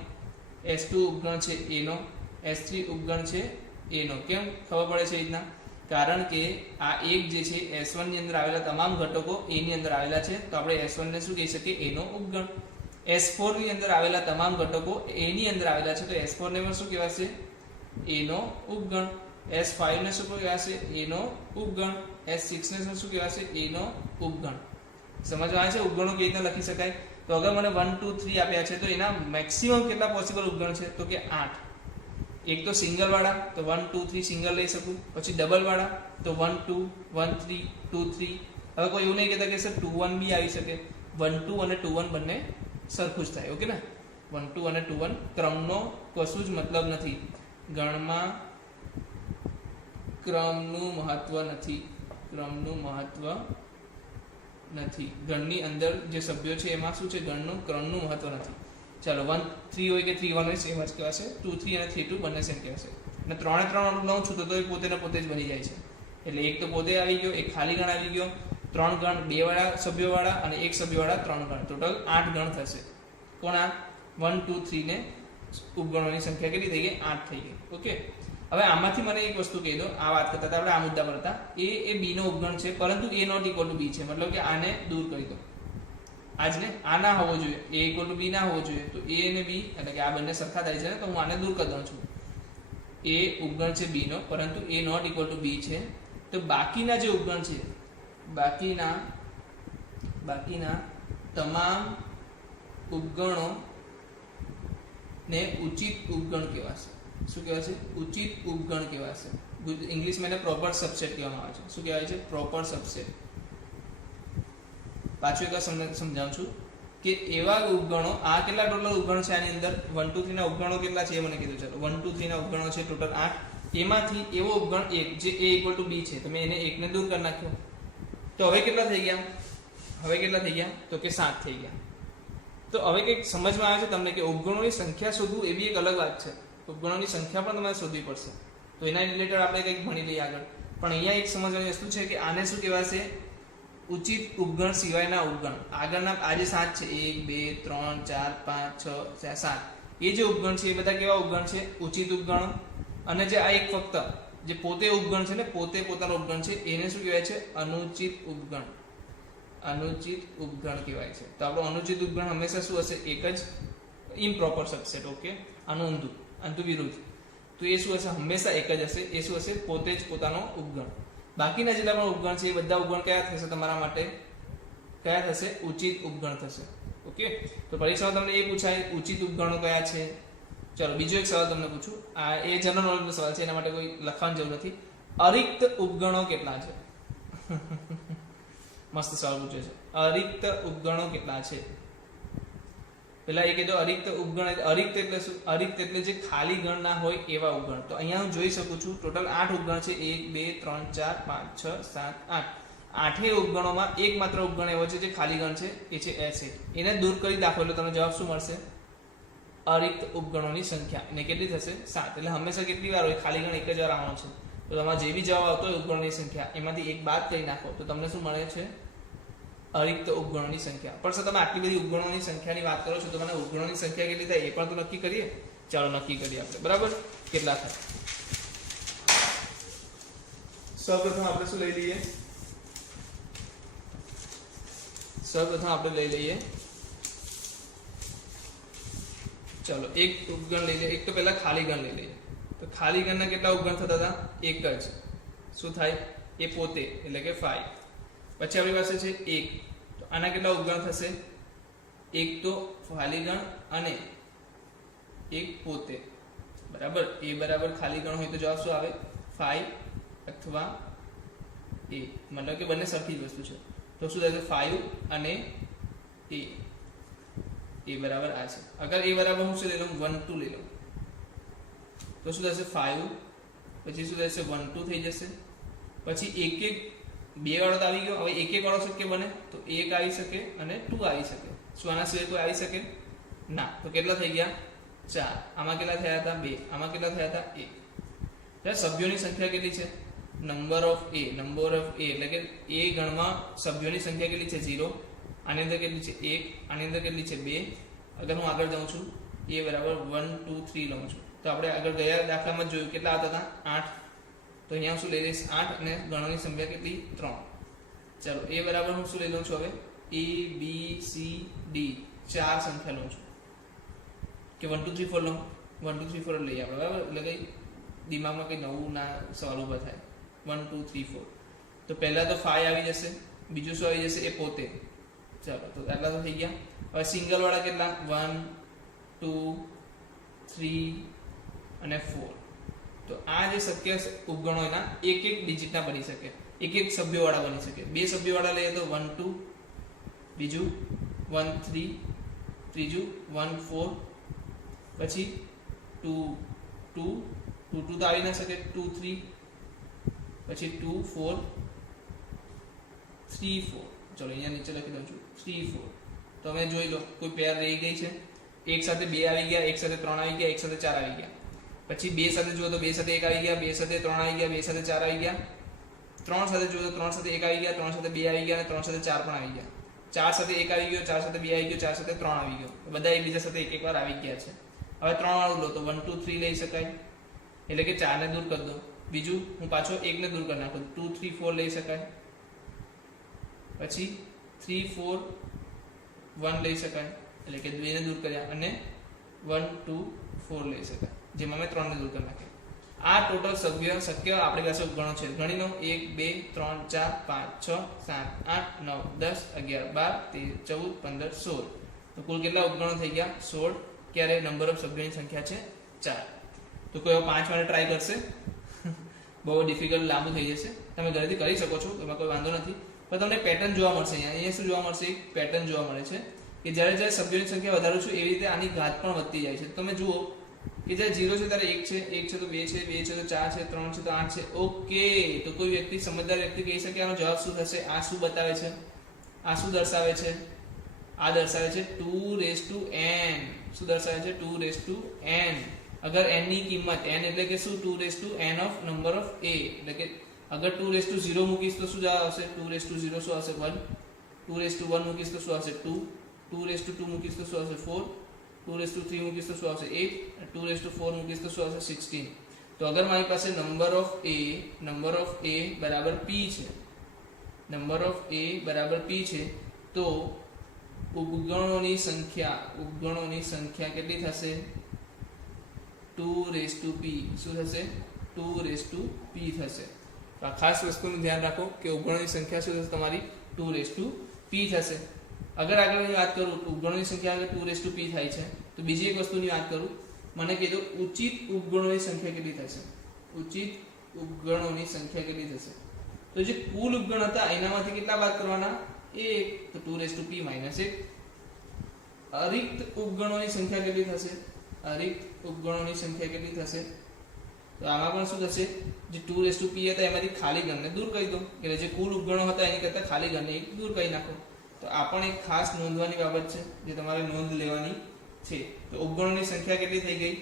S2 ઉપગણ છે A નો, S3 ઉપગણ છે A નો. કેમ ખબર પડે છે? રીતના કારણ કે આ એક જે છે S1 ની અંદર આવેલા તમામ ઘટકો A ની અંદર આવેલા છે તો આપણે S1 ને શું કહી શકીએ? A no ઉપગણ. S4 ની અંદર આવેલા તમામ ઘટકો A ની અંદર આવેલા છે તો S4 ને પણ શું કહેવાશે? A no ઉપગણ. S5 ને શું કહેવાશે? A no ઉપગણ. S6 ને શું કહેવાશે? A નો ઉપગણ. સમજવા આવે છે ઉપગણો કેવી રીતે લખી શકાય? તો અગર મને 1 2 3 આપ્યા છે તો એના મેક્સિમમ કેટલા પોસિબલ ઉપગણ છે? તો કે 8. એક તો સિંગલ વાળા તો 1 2 3 સિંગલ લઈ શકું, પછી ડબલ વાળા તો 1 2 1 3 2 3, હવે કોઈ એવું નહીં કહેતા કે સર 2 1 બી આવી શકે, 1 2 અને 2 1 બંને સરખું જ થાય. ઓકે ને, 1 2 અને 2 1 ક્રમનો કશું જ મતલબ નથી. ગણમાં ક્રમનું મહત્વ નથી, ક્રમનું મહત્વ નથી. ગણની અંદર જે સભ્યો છે એમાં શું છે, ગણનું ક્રમનું મહત્વ નથી. ચાલો 1 3 હોય કે 3 1 હોય સેમ જ કહેવાશે, 2 3 અને 3 2 બંને સેમ કહેવાશે. અને 3 3 લઉં છું તો એ પોતે ને પોતે જ બની જાય છે. એટલે એક તો પોતે આવી ગયો, એક ખાલી ગણ આવી ગયો, 3 ગણ 2 વાળા સભ્યો વાળા અને 1 સભ્ય વાળા 3 ગણ, ટોટલ 8 ગણ થશે. કોના 1 2 3 ને ઉપગણોની સંખ્યા કેટલી થઈ ગઈ, 8 થઈ ગઈ. ઓકે, હવે આમાંથી મને એક વસ્તુ કહી દો, આ વાત કરતા હતા આપણે, આ મુદ્દા પર હતા, એ બી નો ઉપગણ છે પરંતુ એ નોટ ઇક્વલ ટુ બી છે, મતલબ કે આને દૂર કરી દો. આજને આ ના હોવો જોઈએ, એ ઇક્વલ ટુ બી ના હોવો જોઈએ, તો એ અને બી એટલે કે આ બંને સરખા થાય છે ને, તો હું આને દૂર કરી દઉં છું. એ ઉપગણ છે બી નો, પરંતુ એ નોટ ઇક્વલ ટુ બી છે. તો બાકીના જે ઉપગણ છે, બાકીના તમામ ઉપગણો ને ઉચિત ઉપગણ કહેવાશે. શું કહેવાશે, ઉચિત ઉપગણ કહેવાશે. ઇંગ્લિશમાં એને પ્રોપર સબસેટ કહેવામાં આવે છે. શું કહેવાય છે, પ્રોપર સબસેટ. પાછું એક સમજાવું છું કે એવા ઉપગણો, આ કેટલા ટોટલ ઉપગણ છે આની અંદર, 1 2 3 ના ઉપગણો કેટલા છે એ મને કીધું. ચાલો 1 2 3 ના ઉપગણો છે ટોટલ 8. એમાંથી એવો ઉપગણ એક જે a ઇક્વલ ટુ b છે, તમે એને 1 ને દૂર કરી નાખ્યો, તો હવે કેટલા થઈ ગયા, તો કે 7 થઈ ગયા. તો હવે કંઈક સમજમાં આવે છે તમને કે ઉપગણોની સંખ્યા શોધવું એ બી એક અલગ વાત છે. ઉપગણોની સંખ્યા પણ તમારે શોધવી પડશે, તો એના રિલેટેડ આપણે કંઈક ભણી લઈએ આગળ. પણ અહીંયા એક સમજવાની વસ્તુ છે કે આને શું કહેવાશે, ઉચિત ઉપગણ સિવાયના ઉપગણ. આગળના આ જે 7 છે, 1 2 3 4 5 6 7, એ જે ઉપગણ છે એ બધા કેવા ઉપગણ છે, ઉચિત ઉપગણો. અને જે આ એક ફક્ત જે પોતે ઉપગણ છે ને, પોતે પોતાનો ઉપગણ છે, એને શું કહેવાય છે, અનુચિત ઉપગણ. અનુચિત ઉપગણ કહેવાય છે. તો આપણો અનુચિત ઉપગણ હંમેશા શું હશે, એક જ ઇમ્પ્રોપર સબસેટ. ઓકે, આનું ઊંધું વિરુદ્ધ. તો એ શું હશે, હંમેશા એક જ હશે. એ શું હશે, પોતે જ પોતાનો ઉપગણ. બાકીના જેટલા પણ ઉપગણ છે એ બધા ઉપગણ કયા થશે તમારા માટે, કયા થશે, ઉચિત ઉપગણ થશે. ઓકે, તો પરીક્ષામાં તમને એ પૂછાય ઉચિત ઉપગણો કયા છે. ચલો બીજો એક સવાલ તમને પૂછું, આ એ જનરલ નોલેજનો સવાલ છે, એના માટે કોઈ લખવાની જરૂર નથી. અરિક્ત ઉપગણો કેટલા છે? મસ્ત સવાલ પૂછે છે. અરિક્ત ઉપગણો કેટલા છે? પેલા એ કીધું અરિક્ત ઉપગણ. અરિક્ત એટલે શું? અરિક્ત એટલે જે ખાલી ગણ ના હોય એવા ઉપગણ. તો અહીંયા હું જોઈ શકું છું ટોટલ 8 ઉપગણ છે, 1 2 3 4 5 6 7 8. 8 ઉપગણોમાં એકમાત્ર ઉપગણ એવો છે જે ખાલી ગણ છે, એ છે એસિડ. એને દૂર કરી દાખવો એટલે તમને જવાબ શું મળશે, અરિક્ત ઉપગણોની સંખ્યા. અને કેટલી થશે, 7. એટલે હંમેશા કેટલી વાર હોય, ખાલી ગણ એક જ વાર આવવાનો છે. તો તમારે જે બી જવાબ આવતો હોય ઉપગણોની સંખ્યા, એમાંથી એક બાદ કરી નાખો તો તમને શું મળે છે, અરિક્ત ઉપગણોની સંખ્યા. પણ સર તમે આટલી બધી ઉપગણોની સંખ્યાની વાત કરો છો, તો મને ઉપગણોની સંખ્યા કેટલી થાય એ પણ તો નક્કી કરીએ. ચાલો નક્કી કરીએ આપણે, બરાબર. કેટલા થાય, સૌપ્રથમ આપણે શું લઈ લઈએ, લઈ લઈએ ચલો એક ઉપગણ લઈ લઈએ. એક તો પહેલા ખાલી ગણ લઈ લઈએ. તો ખાલી ગણના કેટલા ઉપગણ થતા હતા, એક જ. શું થાય, એ પોતે એટલે કે 5. પછી આપણી પાસે છે 1. તો આના કેટલા ઉપગણ થશે, એક તો ખાલી ગણ અને એક પોતે, બરાબર. એ બરાબર ખાલી ગણ હોય તો જવાબ શું આવે, 5 અથવા a, મતલબ કે બંને સરખી જ વસ્તુ છે. તો શું થશે, 5 અને a બરાબર આ છે. અગર a બરાબર હું શું લઈ લઉં, 1 2 લઈ લઉં, તો શું થશે 5, પછી શું થશે 1 2 થઈ જશે. પછી એક એક 2 વાળો તો આવી ગયો. હવે એક વાળો શક્ય બને તો 1 આવી શકે અને 2 આવી શકે. શું આના સિવાય કોઈ આવી શકે ના. તો કેટલા થઈ ગયા, 4. આમાં કેટલા થયા હતા, 2. આમાં કેટલા થયા હતા, 1. સભ્યોની સંખ્યા કેટલી છે, નંબર ઓફ a એટલે કે a ગણમાં સભ્યોની સંખ્યા કેટલી છે, 0. આની અંદર કેટલી છે, 1. આની અંદર કેટલી છે, 2. અગર હું આગળ જાઉં છું, a બરાબર 1 2 3 લઉં છું, તો આપણે આગળ ગયા દાખલામાં જોયું કેટલા આવતા હતા, 8. તો અહીંયા શું લઈ લઈશ, 8 અને ગણોની સંખ્યા કેટલી, 3. ચાલો a બરાબર હું શું લઈ લઉં છું, હવે a b c d 4 સંખ્યા લઉં છું કે 1 2 3 4 લઉં, 1 2 3 4 લઈએ આપણે, બરાબર. એટલે કઈ દિમાગમાં કંઈ નવું ના સવાલ ઊભા થાય. 1 2 3 4. તો પહેલા તો 5 આવી જશે, બીજું શું આવી જશે, એ પોતે. ચાલો તો આટલા તો થઈ ગયા. હવે સિંગલ વાળા કેટલા, 1 2 3 અને 4. તો આ જે શક્ય ઉપગણો એના એક ડિજિટના બની શકે. એક એક સભ્યોવાળા બની શકે. બે સભ્યોવાળા લઈએ તો 1 2, બીજું 1 3, ત્રીજું 1 4, પછી 2 2 2 2 તો આવી ના શકે, 2 3, પછી 2 4 3 4. ચલો અહીંયા નીચે લખી દઉં છું 3 4. તો તમે જોઈ લો કોઈ પેર રહી ગઈ છે. એક સાથે 2 આવી ગયા, એક સાથે 3 આવી ગયા, એક સાથે 4 આવી ગયા. પછી 2 સાથે જુઓ તો 2 સાથે 1 આવી ગયા, 2 સાથે 3 આવી ગયા, 2 સાથે 4 આવી ગયા. 3 સાથે જુઓ તો 3 સાથે 1 આવી ગયા, 3 સાથે 2 આવી ગયા અને 3 સાથે 4 પણ આવી ગયા. 4 સાથે 1 આવી ગયો, 4 સાથે 2 આવી ગયો, 4 સાથે 3 આવી ગયો. બધા એકબીજા સાથે એક એક વાર આવી ગયા છે. હવે 3 વાળું લો તો 1 2 3 લઈ શકાય, એટલે કે 4 ને દૂર કરી દો. બીજું હું પાછો 1 ને દૂર કરી નાખું, 2 3 4 લઈ શકાય. પછી 3 4 1 લઈ શકાય, એટલે કે 2 ને દૂર કર્યા, અને 1 2 4 લઈ શકાય, જેમાં મેં 3 ને દૂર કરી નાખ્યા. આ ટોટલ શક્ય આપણી પાસે ઉપગણો છે. ગણી લો 1 2 3 4 5 6 7 8 9 10 11 12 13 14 15 16. તો કુલ કેટલા ઉપગણો થઈ ગયા? 16. ક્યારે? નંબર ઓફ સભ્યોની સંખ્યા છે 4. તો કોઈ 5 વાળે ટ્રાય કરશે? બહુ ડિફિકલ્ટ, લાંબુ થઈ જશે. તમે ઘરેથી કરી શકો છો, એમાં કોઈ વાંધો નથી. પણ તમને પેટર્ન જોવા મળશે. અહીંયા શું જોવા મળશે? એક પેટર્ન જોવા મળે છે કે જ્યારે જ્યારે સભ્યોની સંખ્યા વધારું છું એવી રીતે આની ઘાત પણ વધતી જાય છે. તમે જુઓ કે જ્યારે 0 છે ત્યારે 1 છે, 1 છે તો 2 છે, 2 છે તો 4 છે, 3 છે તો 8 છે. ઓકે, તો કોઈ વ્યક્તિ, સમજદાર વ્યક્તિ કહી શકે આનો જવાબ શું થશે? આ શું બતાવે છે? આ શું દર્શાવે છે? આ દર્શાવે છે 2n. શું દર્શાવે છે? 2n. અગર n ની કિંમત, n એટલે કે શું? 2n of number of a, એટલે કે અગર 2 મૂકીશ તો શું જવાબ આવશે? 2 શું આવશે? 1. 2 મૂકીશ તો શું આવશે? 2. 2 મૂકીશ તો શું આવશે? 4. 2 મૂકીશ તો શું આવશે? 8. 2 મૂકીશ તો શું આવશે? 16. તો અગર મારી પાસે નંબર ઓફ a બરાબર p છે, નંબર ઓફ a બરાબર p છે, તો ઉપગણોની સંખ્યા કેટલી થશે? 2p. શું થશે? 2p થશે. તો આ ખાસ વસ્તુનું ધ્યાન રાખો કે ઉપગણોની સંખ્યા શું થશે? તમારી 2p થશે. અગર આગળની વાત કરું, ઉપગણોની સંખ્યા અગર 2p થાય છે, તો બીજી એક વસ્તુની વાત કરું, મને કહી દો ઉચિત ઉપગણોની સંખ્યા કેટલી થશે? ઉચિત ઉપગણોની સંખ્યા કેટલી થશે? તો જે કુલ ઉપગણ હતા એનામાંથી કેટલા બાદ કરવાના? 1. તો 2p - 1. અરિક્ત ઉપગણોની સંખ્યા કેટલી થશે? અરિક્ત ઉપગણોની સંખ્યા કેટલી થશે? તો આમાં પણ શું થશે? જે 2p હતા એમાંથી ખાલી ગણને દૂર કરી દો, એટલે જે કુલ ઉપગણો હતા એની કરતા ખાલી ગણને દૂર કરી નાખો. તો આ પણ એક ખાસ નોંધવાની બાબત છે જે તમારે નોંધ લેવાની છે. તો ઉપગણોની સંખ્યા કેટલી થઈ ગઈ?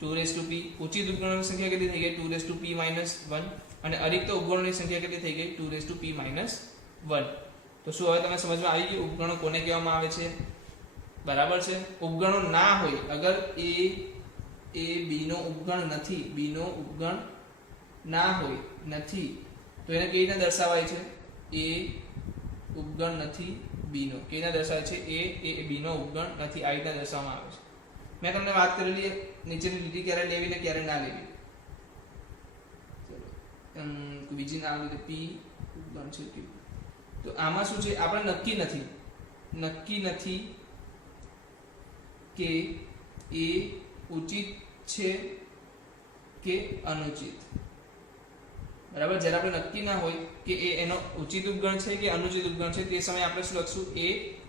2p. ઉચિત ઉપગણોની સંખ્યા કેટલી થઈ ગઈ? 2p - 1. અને અરિક્ત ઉપગણોની સંખ્યા કેટલી થઈ ગઈ? 2p - 1. તો શું હવે તમે સમજમાં આવી ગયું ઉપગણો કોને કહેવામાં આવે છે? બરાબર છે. ઉપગણો ના હોય, અગર a b નો ઉપગણ નથી, b નો ઉપગણ ના હોય, નથી, તો એને કેવી રીતે દર્શાવાય છે? a ઉપગણ નથી b નો. કેવી રીતે દર્શાવાય છે? a b નો ઉપગણ નથી. આ રીતે દર્શાવવામાં આવે છે. મેં તમને વાત કરેલી નીચેની લીટી ક્યારે લેવી ને ક્યારે ના લેવી. ચલો બીજી નામ લીધે p ઉપગણ છે q. તો આમાં શું છે? આપણે નક્કી નથી કે એ ઉચિત છે કે અનુચિત. બરાબર. જ્યારે આપણે નક્કી ના હોય કે એનો ઉચિત ઉપગણ છે કે અનુચિત ઉપગણ છે, તે સમયે આપણે શું લખશું?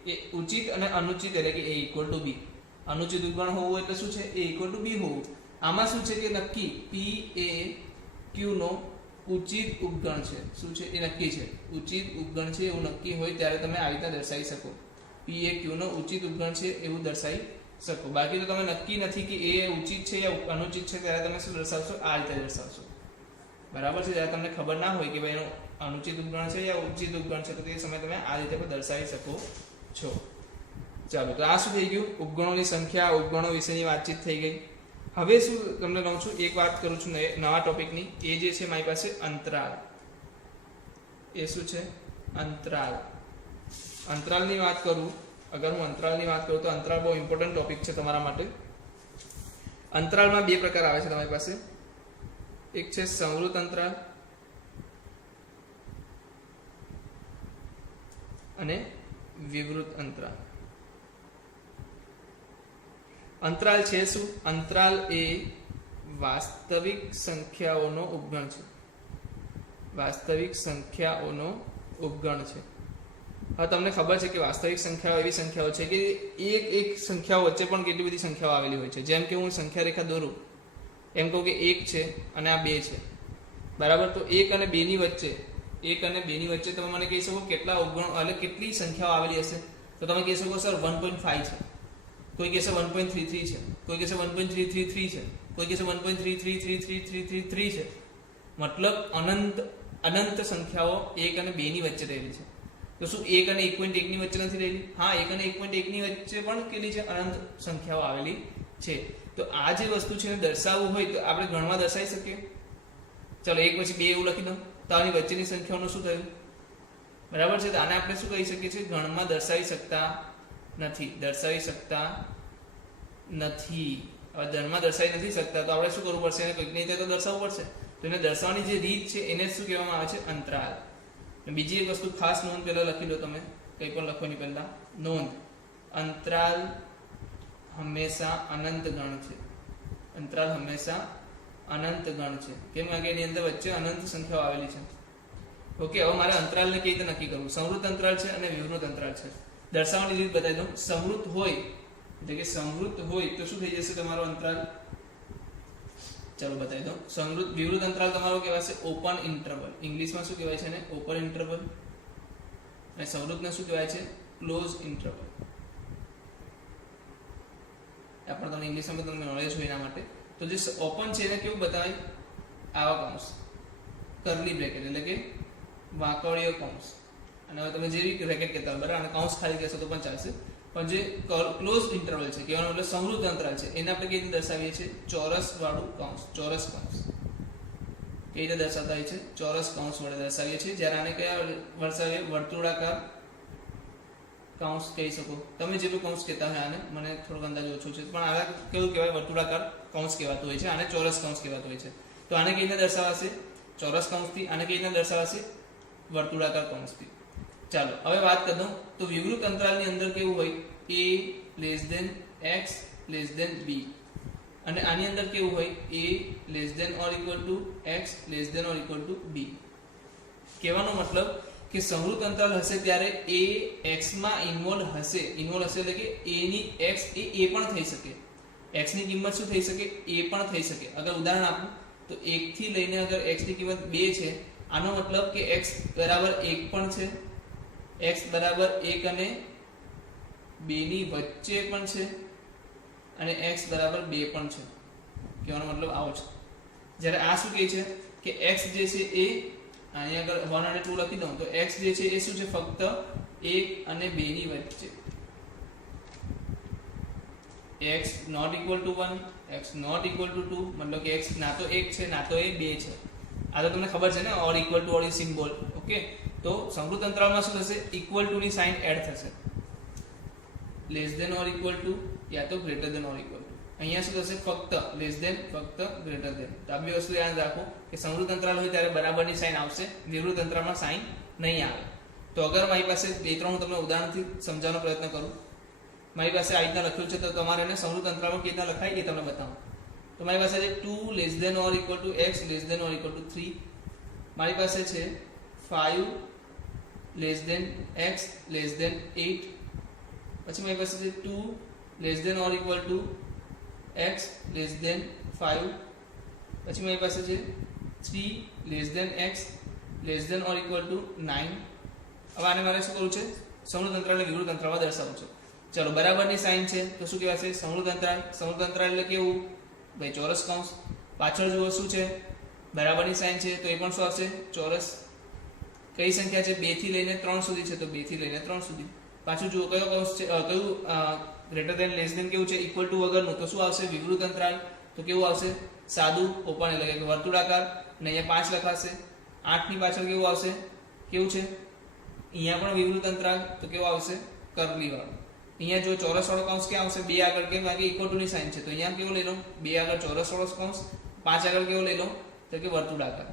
એ ઉચિત અને અનુચિત, એટલે કે a = b. અનુચિત ઉપગણ હોવું એટલે શું છે? a = b હોવું. આમાં શું છે કે નક્કી p એ q નો ઉચિત ઉપગણ છે. શું છે? એ નક્કી છે, ઉચિત ઉપગણ છે એવું નક્કી હોય ત્યારે તમે આ રીતે દર્શાવી શકો. p એ q નો ઉચિત ઉપગણ છે એવું દર્શાવી શકો. બાકી તો તમે નક્કી નથી કે એ ઉચિત છે યા અનુચિત છે ત્યારે તમે શું દર્શાવશો? આ રીતે દર્શાવશો. બરાબર છે. જ્યારે તમને ખબર ના હોય કે ભાઈ એનો અનુચિત ઉપગણ છે યા ઉચિત ઉપગણ છે, તો તે સમયે તમે આ રીતે પણ દર્શાવી શકો છો. ચાલો, તો આ શું થઈ ગયું? ઉપગણોની સંખ્યા, ઉપગણો વિશેની વાતચીત થઈ ગઈ. હવે શું તમને કહું છું, એક વાત કરું છું નવા ટોપિકની. એ જે છે મારી પાસે અંતરાલ. એ શું છે? અંતરાલ. અંતરાલની વાત કરું, અગર હું અંતરાલની વાત કરું તો અંતરાલ બહુ ઇમ્પોર્ટન્ટ ટોપિક છે તમારા માટે. અંતરાલમાં બે પ્રકાર આવે છે તમારી પાસે. એક છે સંવૃત અંતરાલ અને વિવૃત અંતરાલ. અંતરાલ છે શું? અંતરાલ એ વાસ્તવિક સંખ્યાઓનો ઉપગણ છે. વાસ્તવિક સંખ્યાઓનો ઉપગણ છે. હવે તમને ખબર છે કે વાસ્તવિક સંખ્યાઓ એવી સંખ્યાઓ છે કે એક સંખ્યાઓ વચ્ચે પણ કેટલી બધી સંખ્યાઓ આવેલી હોય છે. જેમ કે હું સંખ્યા રેખા દોરું, એમ કહું કે 1 છે અને આ 2 છે, બરાબર. તો 1 અને 2 ની વચ્ચે, 1 અને 2 ની વચ્ચે તમે મને કહી શકો કેટલા ઉપગણો એટલે કેટલી સંખ્યાઓ આવેલી હશે? તો તમે કહી શકો સર 1.5 છે, કોઈ કહેશે 1.33 છે, કોઈ કહેશે 1.333 છે, કોઈ કહેશે 1.333333 છે. મતલબ અનંત સંખ્યાઓ 1 અને 2 ની વચ્ચે રહેલી છે. તો શું 1 અને 1.1 ની વચ્ચે નથી રહેલી? હા, 1 અને 1.1 ની વચ્ચે પણ કેટલી છે? અનંત સંખ્યાઓ આવેલી છે. તો આ જે વસ્તુ છે એને દર્શાવવું હોય તો આપણે ગણમાં દર્શાવી શકીએ. ચલો 1 પછી 2 એવું લખી દો તો આની વચ્ચેની સંખ્યાઓનું શું થયું? બરાબર છે. તો આને આપણે શું કહી શકીએ છીએ? ગણમાં દર્શાવી શકતા નથી. હવે ગણમાં દર્શાવી નથી શકતા તો આપણે શું કરવું પડશે? એને કોઈક રીતે તો દર્શાવવું પડશે. તો એને દર્શાવવાની જે રીત છે એને શું કહેવામાં આવે છે? અંતરાલ. બીજી એક વસ્તુ ખાસ નોંધ પહેલા લખી લો તમે, કંઈ પણ લખવાની પહેલા નોંધ, અંતરાલ હંમેશા અનંત ગણ છે. અંતરાલ હંમેશા અનંત ગણ છે. કેમ કે એની અંદર વચ્ચે અનંત સંખ્યાઓ આવેલી છે. ઓકે, હવે મારે અંતરાલને કઈ રીતે નક્કી કરવું? સમૃદ્ધ અંતરાલ છે અને વિવૃત અંતરાલ છે. દર્શાવવાની રીત બતાવી દઉં. સમૃદ્ધ હોય એટલે કે સમૃદ્ધ હોય તો શું થઈ જશે તમારો અંતરાલ? ચલો બતાવી દઉં. વિવૃત અંતરાલ તમારો કહેવાશે ઓપન ઇન્ટરવલ. ઇંગ્લિશમાં શું કહેવાય છે એને? Open interval. અને સમૃદ્ધને શું કહેવાય છે? Close interval. આ પણ તમને ઇંગ્લિશમાં તમને નોલેજ હોય એના માટે. તો જે ઓપન છે એને કેવું બતાવે? આવા કૌંસ, કર્લી બ્રેકેટ એટલે કે વાંકડીયો કૌંસ. અને હવે તમે જેવી બ્રેકેટ કહેતા હોય બરાબર, અને કૌંસ ખાલી કહેશો તો પણ ચાલશે. પણ જે ક્લોઝ ઇન્ટરવલ છે, કહેવાનો મતલબ સમૃદ્ધ અંતરાલ છે, એને આપણે કેવી રીતે દર્શાવીએ છીએ? ચોરસ વાળું કૌંસ, ચોરસ કૌંસ. કેવી રીતે દર્શાવતા હોય છે? ચોરસ કૌંસ વડે દર્શાવીએ છીએ. જ્યારે આને કયા દર્શાવીએ? વર્તુળાકાર કૌંસ કહી શકો. તમે જે કૌંસ કહેતા હોય આને, મને થોડોક અંદાજ ઓછો છે, પણ આને કેવું કહેવાય? વર્તુળાકાર કૌંસ કહેવાતું હોય છે. આને ચોરસ કૌંસ કહેવાતું હોય છે. તો આને કેવી રીતે દર્શાવાશે? ચોરસ કૌંસથી. આને કેવી રીતે દર્શાવાશે? વર્તુળાકાર કૌંસથી. ચાલો હવે વાત કરી દઉં તો વિવૃત અંતરાલની અંદર કેવું હોય? a less than x less than b. અને આની અંદર કેવું હોય? a less than or equal to x less than or equal to b. કહેવાનો મતલબ કે સમૃદ્ધ અંતરાલ હશે ત્યારે a x માં ઇન્વોલ્વ હશે. ઇન્વોલ્વ હશે એટલે કે a ની x એ a પણ થઈ શકે. x ની કિંમત શું થઈ શકે? a પણ થઈ શકે. અગર ઉદાહરણ આપું તો 1 થી લઈને અગર x ની કિંમત 2 છે, આનો મતલબ કે x બરાબર 1 પણ છે, x બરાબર 1 અને 2 ની વચ્ચે પણ છે, અને x બરાબર 2 પણ છે. કહેવાનો મતલબ આવો છે. જ્યારે આ શું કહે છે કે x જે છે એ અહીંયા આગળ 1 અને 2 લખી દઉં તો x જે છે એ શું છે? ફક્ત 1 અને 2 ની વચ્ચે. x not equal to 1, x not equal to 2, મતલબ કે x ના તો 1 છે ના તો એ 2 છે. આ તો તમને ખબર છે ને, or equal to or symbol. Okay, તો સમૃદ્ધ અંતરાલમાં શું થશે? ઇક્વલ ટુ ની સાઇન એડ થશે. Less than or equal to યા તો greater than or equal to. અહીંયા શું થશે? ફક્ત લેસ ધેન, ફક્ત ગ્રેટર ધેન. તો આ બે વસ્તુ યાદ રાખો કે સમૃદ્ધ અંતરાલ હોય ત્યારે બરાબરની સાઇન આવશે, વિવૃત અંતરાલમાં સાઇન નહીં આવે. તો અગર મારી પાસે 2-3 હું તમને ઉદાહરણથી સમજાવવાનો પ્રયત્ન કરું. મારી પાસે આ રીતના લખ્યું છે તો તમારે એને સમૃદ્ધ અંતરાલમાં કેવી રીતના લખાય એ તમને બતાવું. તો મારી પાસે છે 2 less than or equal to x less than or equal to 3. મારી પાસે છે 5 less than x less than 8. પછી મારી પાસે છે 2 less than or equal to x less than 5. પછી મારી પાસે છે 3 less than x less than or equal to 9. હવે આને મારે શું કરવું છે? સમૃદ્ધ અંતરાલને વિવૃત અંતરાલમાં દર્શાવવું છે. ચલો બરાબરની સાઇન છે તો શું કહેવાશે? સમૃદ્ધ અંતરાલ. સમૃદ્ધ અંતરાલ એટલે કેવું? ભાઈ ચોરસ કૌંસ. પાછળ જુઓ શું છે? બરાબરની સાઇન છે તો એ પણ શું આવશે? ચોરસ. કઈ સંખ્યા છે? 2 થી લઈને 3 સુધી છે તો 2 થી લઈને 3 સુધી. પાછું જુઓ કયો કૌંસ છે, કયું ગ્રેટર ધેન લેસ ધેન કેવું છે? ઇક્વલ ટુ વગરનું તો શું આવશે? વિવૃત અંતરાલ. તો કેવું આવશે? સાદું ઓપન એટલે કે વર્તુળાકાર. અને અહીંયા 5 લખાશે. 8 ની પાછળ કેવું આવશે? કેવું છે? અહીંયા પણ વિવૃત અંતરાલ તો કેવું આવશે? કર્લી વાળું. અહીંયા જો ચોરસ વાળો કૌંસ ક્યાં આવશે? 2 આગળ. કેમ? કારણ કે ઇક્વલ ટુ ની સાઇન છે તો અહીંયા કેવું લઈ લો? 2 આગળ ચોરસ વાળો કૌંસ, 5 આગળ કેવું લઈ લો? તો કે વર્તુળાકાર.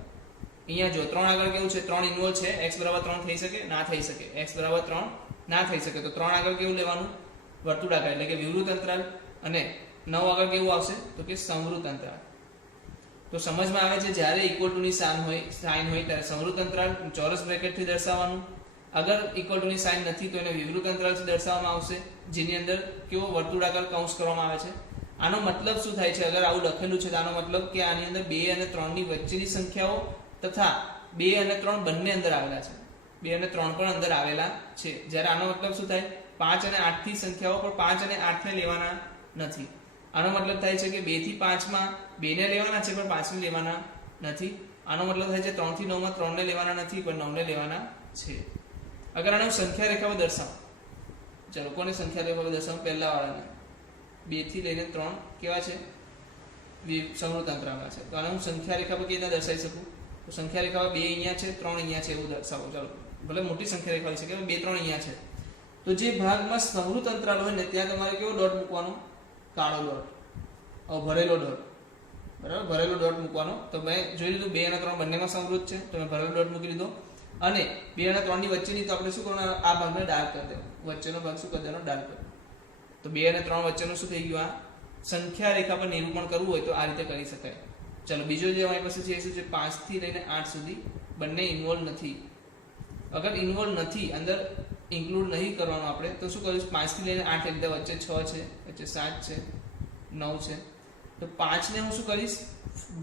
અહીંયા જો 3 આગળ કેવું છે? 3 ઇન્વોલ્વ છે. x બરાબર 3 થઈ શકે? ના થઈ શકે. x બરાબર 3 ના થઈ શકે. તો 3 આગળ કેવું લેવાનું? વર્તુળાકાર એટલે કે વિવૃત અંતરાલ. અને 9 આગળ કેવું આવશે? તો કે સમૃદ્ધ અંતરાલ. તો સમજમાં આવે છે જ્યારે ઇક્વલ ટુ ની સાઇન હોય ત્યારે સમૃદ્ધ અંતરાલ ચોરસ બ્રેકેટથી દર્શાવવાનું. અગર ઇક્વલ ટુ ની સાઇન નથી તો એને વિવૃત અંતરાલથી દર્શાવવામાં આવશે, જેની અંદર કેવો વર્તુળાકાર કૌંસ કરવામાં આવે છે. આનો મતલબ શું થાય છે? અગર આવું લખેલું છે તો આનો મતલબ કે આની અંદર 2 અને 3 ની વચ્ચેની સંખ્યાઓ તથા 2 અને 3 બંને અંદર આવેલા છે. 2 અને 3 પણ અંદર આવેલા છે. જ્યારે આનો મતલબ શું થાય? 5 અને 8 થી સંખ્યાઓ પણ 5 અને 8 ને લેવાના નથી. આનો મતલબ થાય છે કે 2 થી 5 માં 2 ને લેવાના છે પણ 5 ને લેવાના નથી. આનો મતલબ થાય છે 3 થી 9 માં 3 ને લેવાના નથી પણ 9 ને લેવાના છે. અગર આને સંખ્યા રેખાઓ દર્શાવો, ચલો કોને સંખ્યા રેખાઓ દર્શાવો? પહેલા વાળાને. 2 થી લઈને 3 કેવા છે? સમૃદ્ધ અંતરાલમાં છે. તો આને હું સંખ્યા રેખા પર કેવી રીતે દર્શાવી શકું? તો સંખ્યા રેખા 2 અહીંયા છે, 3 અહીંયા છે એવું દર્શાવો. ચાલો ભલે મોટી સંખ્યા રેખા હોય છે કે 2 3 અહીંયા છે. તો જે ભાગમાં સમૃદ્ધ અંતરાલ હોય ને ત્યાં તમારે કેવો ડોટ મૂકવાનો? કાળો ડોટ, ભરેલો ડોટ. બરાબર, ભરેલો ડોટ મૂકવાનો. તો મેં જોઈ લીધું 2 અને 3 બંનેમાં સમૃદ્ધ છે તો મેં ભરેલો ડોટ મૂકી લીધો. અને 2 અને 3 ની વચ્ચેની તો આપણે શું કરવાનું? આ ભાગને ડાર્ક કરી દેવાનો. વચ્ચેનો ભાગ શું કરી દેવાનો? ડાર્ક કરી. તો 2 અને 3 વચ્ચેનું શું થઈ ગયું? આ સંખ્યા રેખા પર નિરૂપણ કરવું હોય તો આ રીતે કરી શકાય. ચલો બીજો જે અમારી પાસે છે એ શું છે? 5 થી લઈને 8 સુધી બંને ઇન્વોલ્વ નથી. અગર ઇન્વોલ્વ નથી, અંદર ઇન્ક્લુડ નહીં કરવાનું આપણે, તો શું કરીશું? 5 થી લઈને 8 એટલે વચ્ચે 6 છે, વચ્ચે 7 છે, 9 છે. તો 5 ને હું શું કરીશ?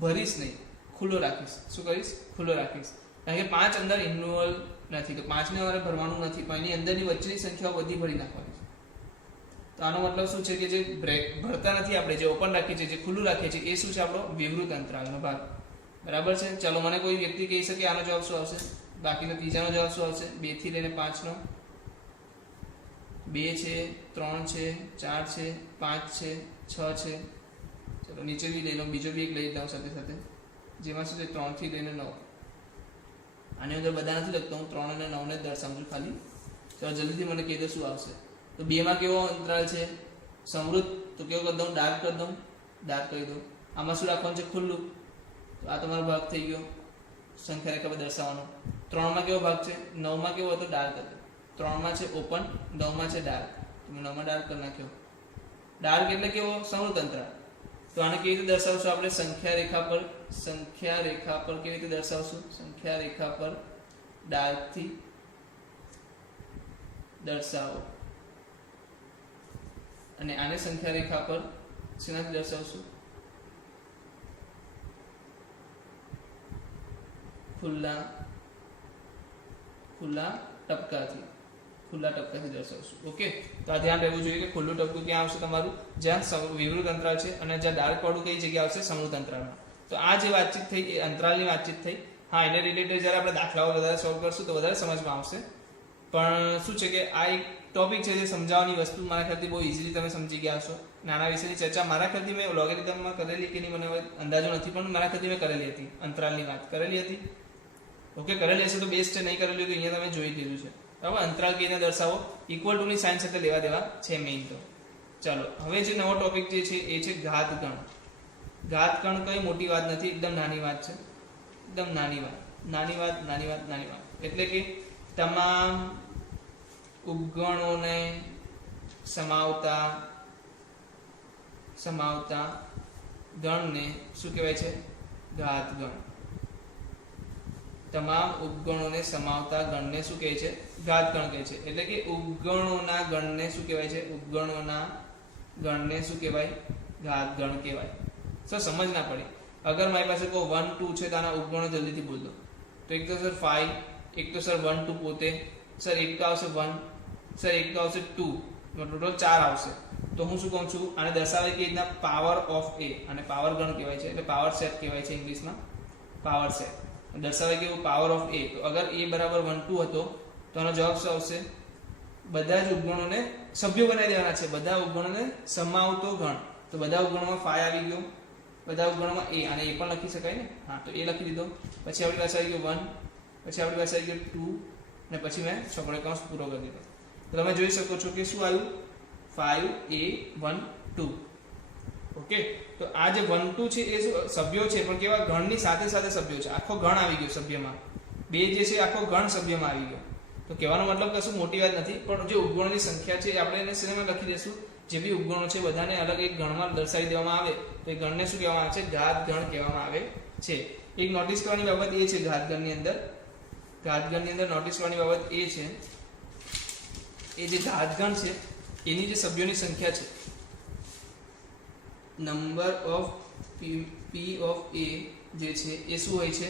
ભરીશ નહીં, ખુલ્લો રાખીશ. શું કરીશ? ખુલ્લો રાખીશ. કારણ કે 5 અંદર ઇન્વોલ્વ નથી, તો 5 ને અમારે ભરવાનું નથી, પણ એની અંદરની વચ્ચેની સંખ્યાઓ બધી ભરી નાખવાની છે. તો આનો મતલબ શું છે કે જે ભરતા નથી આપણે, જે ઓપન રાખીએ છીએ, જે ખુલ્લું રાખીએ છીએ, એ શું છે? આપણો વિવૃત અંતરાલનો ભાગ. બરાબર છે. ચલો મને કોઈ વ્યક્તિ કહી શકે આનો જવાબ શું આવશે? બાકીનો ત્રીજાનો જવાબ શું આવશે? 2 થી લઈને 5 નો 2 છે, 3 છે, 4 છે, 5 છે, 6 છે. ચલો નીચે બી લઈ લો, બીજો બી એક લઈ લઉં સાથે સાથે, જેમાં શું છે? 3 થી લઈને 9. આની અંદર બધા નથી લખતો, હું 3 અને 9 ને દર્શાવું છું ખાલી. ચલો જલ્દીથી મને કહી દો શું આવશે. તો 2 માં કેવો અંતરાલ છે? સમૃદ્ધ. તો કેવો કરી દઉં? ડાર્ક કરી દઉં. ડાર્ક કરી દઉં. આમાં શું રાખવાનું છે? ખુલ્લું. તો આ તમારો ભાગ થઈ ગયો સંખ્યા રેખા પર દર્શાવવાનો. 3 માં કેવો ભાગ છે? 9 માં કેવો હતો? ડાર્ક હતો. 3 માં છે ઓપન, 9 માં છે ડાર્ક. તો 9 માં ડાર્ક કરી નાખ્યો. ડાર્ક એટલે કેવો? સમૃદ્ધ અંતરાલ. તો આને કેવી રીતે દર્શાવશું આપણે? સંખ્યા રેખા પર. સંખ્યા રેખા પર કેવી રીતે દર્શાવશું? સંખ્યા રેખા પર ડાર્ક થી દર્શાવો. અને આને સંખ્યા રેખા પર શેનાથી દર્શાવશું? ખુલ્લા ટપકાથી. ખુલ્લા ટપકાથી દર્શાવશું. ઓકે, તો આ ધ્યાન રહેવું જોઈએ કે ખુલ્લું ટપકું ક્યાં આવશે તમારું? જ્યાં વિવૃત અંતરાલ છે, અને જ્યાં ડાર્ક વાળું કઈ જગ્યા આવશે? સમૃદ્ધ અંતરાલમાં. તો આ જે વાતચીત થઈ એ અંતરાલની વાતચીત થઈ. હા, એને રિલેટેડ જ્યારે આપણે દાખલાઓ વધારે સોલ્વ કરશું તો વધારે સમજમાં આવશે. પણ શું છે કે આ એક ટોપિક છે જે સમજાવવાની વસ્તુ મારા ખ્યાલથી બહુ ઇઝીલી તમે સમજી ગયા છો. નાના વિષયની ચર્ચા મારા ખ્યાલથી મેં લોગેરિધમમાં કરેલી કે નહીં મને હવે અંદાજો નથી, પણ મારા ખ્યાલથી મેં કરેલી હતી. અંતરાલની વાત કરેલી હતી. ઓકે, કરેલી હશે તો બેસ્ટ છે, નહીં કરેલી તો અહીંયા તમે જોઈ લીધું છે. બરાબર, અંતરાલ કઈ રીતે દર્શાવો? ઇક્વલ ટુ ની સાઇન સાથે લેવા દેવા છે મેઇન. તો ચાલો હવે જે નવો ટોપિક જે છે એ છે ઘાતગણ. ઘાતગણ કઈ મોટી વાત નથી, એકદમ નાની વાત છે. એકદમ નાની વાત, નાની વાત, નાની વાત, નાની વાત. એટલે કે તમામ ઉપગણોને સમાવતા ગણને શું કહેવાય છે? ઘાતગણ. તમામ ઉપગણોને સમાવતા ગણને શું કહે છે? ઘાતગણ કહે છે. એટલે કે ઉપગણોના ગણને શું કહેવાય છે? ઉપગણોના ગણને શું કહેવાય? ઘાતગણ કહેવાય. સર સમજ ના પડી. અગર મારી પાસે કોઈ 1 2 છે તો આના ઉપગણો જલ્દીથી બોલ દો. તો એક તો સર 5, એક તો સર 1 2 પોતે, સર એક તો આવશે 1, સર એક તો આવશે 2, ટોટલ 4 આવશે. તો હું શું કહું છું? આને દર્શાવે કે રીતના પાવર ઓફ એ, અને પાવર ગણ કહેવાય છે, એટલે પાવર સેટ કહેવાય છે ઇંગ્લિશમાં. પાવર સેટ દર્શાવે કે પાવર ઓફ એ. તો અગર એ બરાબર 1 2 હતો તો આનો જવાબ શું આવશે? બધા જ ઉપગણોને સભ્યો બનાવી દેવાના છે, બધા ઉપગણોને સમાવતો ગણ. તો બધા ઉપગણોમાં 5 આવી ગયો, બધા ઉપગણોમાં a, અને a પણ લખી શકાય ને. હા, તો a લખી દીધો. પછી આપણી પાસે આવી ગયો 1, પછી આપણી પાસે આવી ગયો 2, અને પછી મેં છગડો કૌંસ પૂરો કરી દીધો. તો તમે જોઈ શકો છો કે શું આવ્યું? 5 a 1 2. ઓકે, તો આ જે 1 2 છે એ સભ્યો છે, પણ કેવા? ગણની સાથે સાથે સભ્યો છે. આખો ગણ આવી ગયો સભ્યમાં. 2 જે છે આખો ગણ સભ્યમાં આવી ગયો. તો કહેવાનો મતલબ કશું મોટી વાત નથી, પણ જે ઉપગણોની સંખ્યા છે આપણે એને શેમાં લખી દઈશું? જે બી ઉપગણો છે બધાને અલગ એક ગણમાં દર્શાવી દેવામાં આવે તો એ ગણને શું કહેવામાં આવે છે? ઘાત ગણ કહેવામાં આવે છે. એક નોટિસ કરવાની બાબત એ છે ઘાત ગણની અંદર નોટિસ કરવાની બાબત એ છે એ જે ઘાત ગણ છે એની જે સભ્યોની સંખ્યા છે, નંબર ઓફ પી ઓફ એ જે છે એ શું હોય છે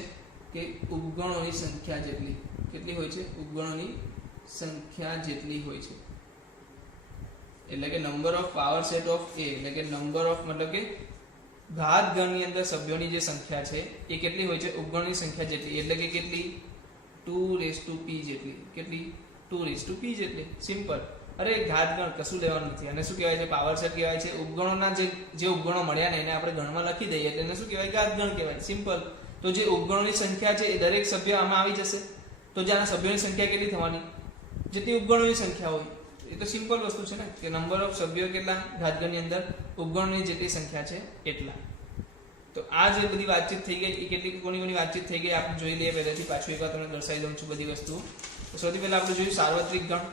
કે ઉપગણોની સંખ્યા જેટલી. કેટલી હોય છે? ઉપગણોની સંખ્યા જેટલી હોય છે. એટલે કે number of power set of A, એટલે કે નંબર ઓફ મતલબ કે ઘાત ગણની અંદર સભ્યોની જે સંખ્યા છે એ કેટલી હોય છે? ઉપગણની સંખ્યા જેટલી. એટલે કે કેટલી? 2p જેટલી. કેટલી? 2p જેટલી. સિમ્પલ. અરે ઘાત ગણ કશું લેવાનું નથી. અને શું કહેવાય છે? પાવર સેટ કહેવાય છે. ઉપગણોના જે ઉપગણો મળ્યા ને એને આપણે ગણમાં લખી દઈએ એટલે એને શું કહેવાય? ઘાત ગણ કહેવાય. સિમ્પલ. તો જે ઉપગણોની સંખ્યા છે એ દરેક સભ્ય આમાં આવી જશે. તો જે આના સભ્યોની સંખ્યા કેટલી થવાની? જેટલી ઉપગણોની સંખ્યા હોય. એ તો સિમ્પલ વસ્તુ છે ને કે નંબર ઓફ સભ્યો કેટલા ઘાતગણની અંદર? ઉપગણોની જેટલી સંખ્યા છે એટલા. તો આ જે બધી વાતચીત થઈ ગઈ એ કેટલી કોની વાતચીત થઈ ગઈ આપણે જોઈ લઈએ પહેલેથી. પાછું એકવાર તમને દર્શાવી દઉં છું બધી વસ્તુઓ. તો સૌથી પહેલા આપણે જોયું સાર્વત્રિક ગણ.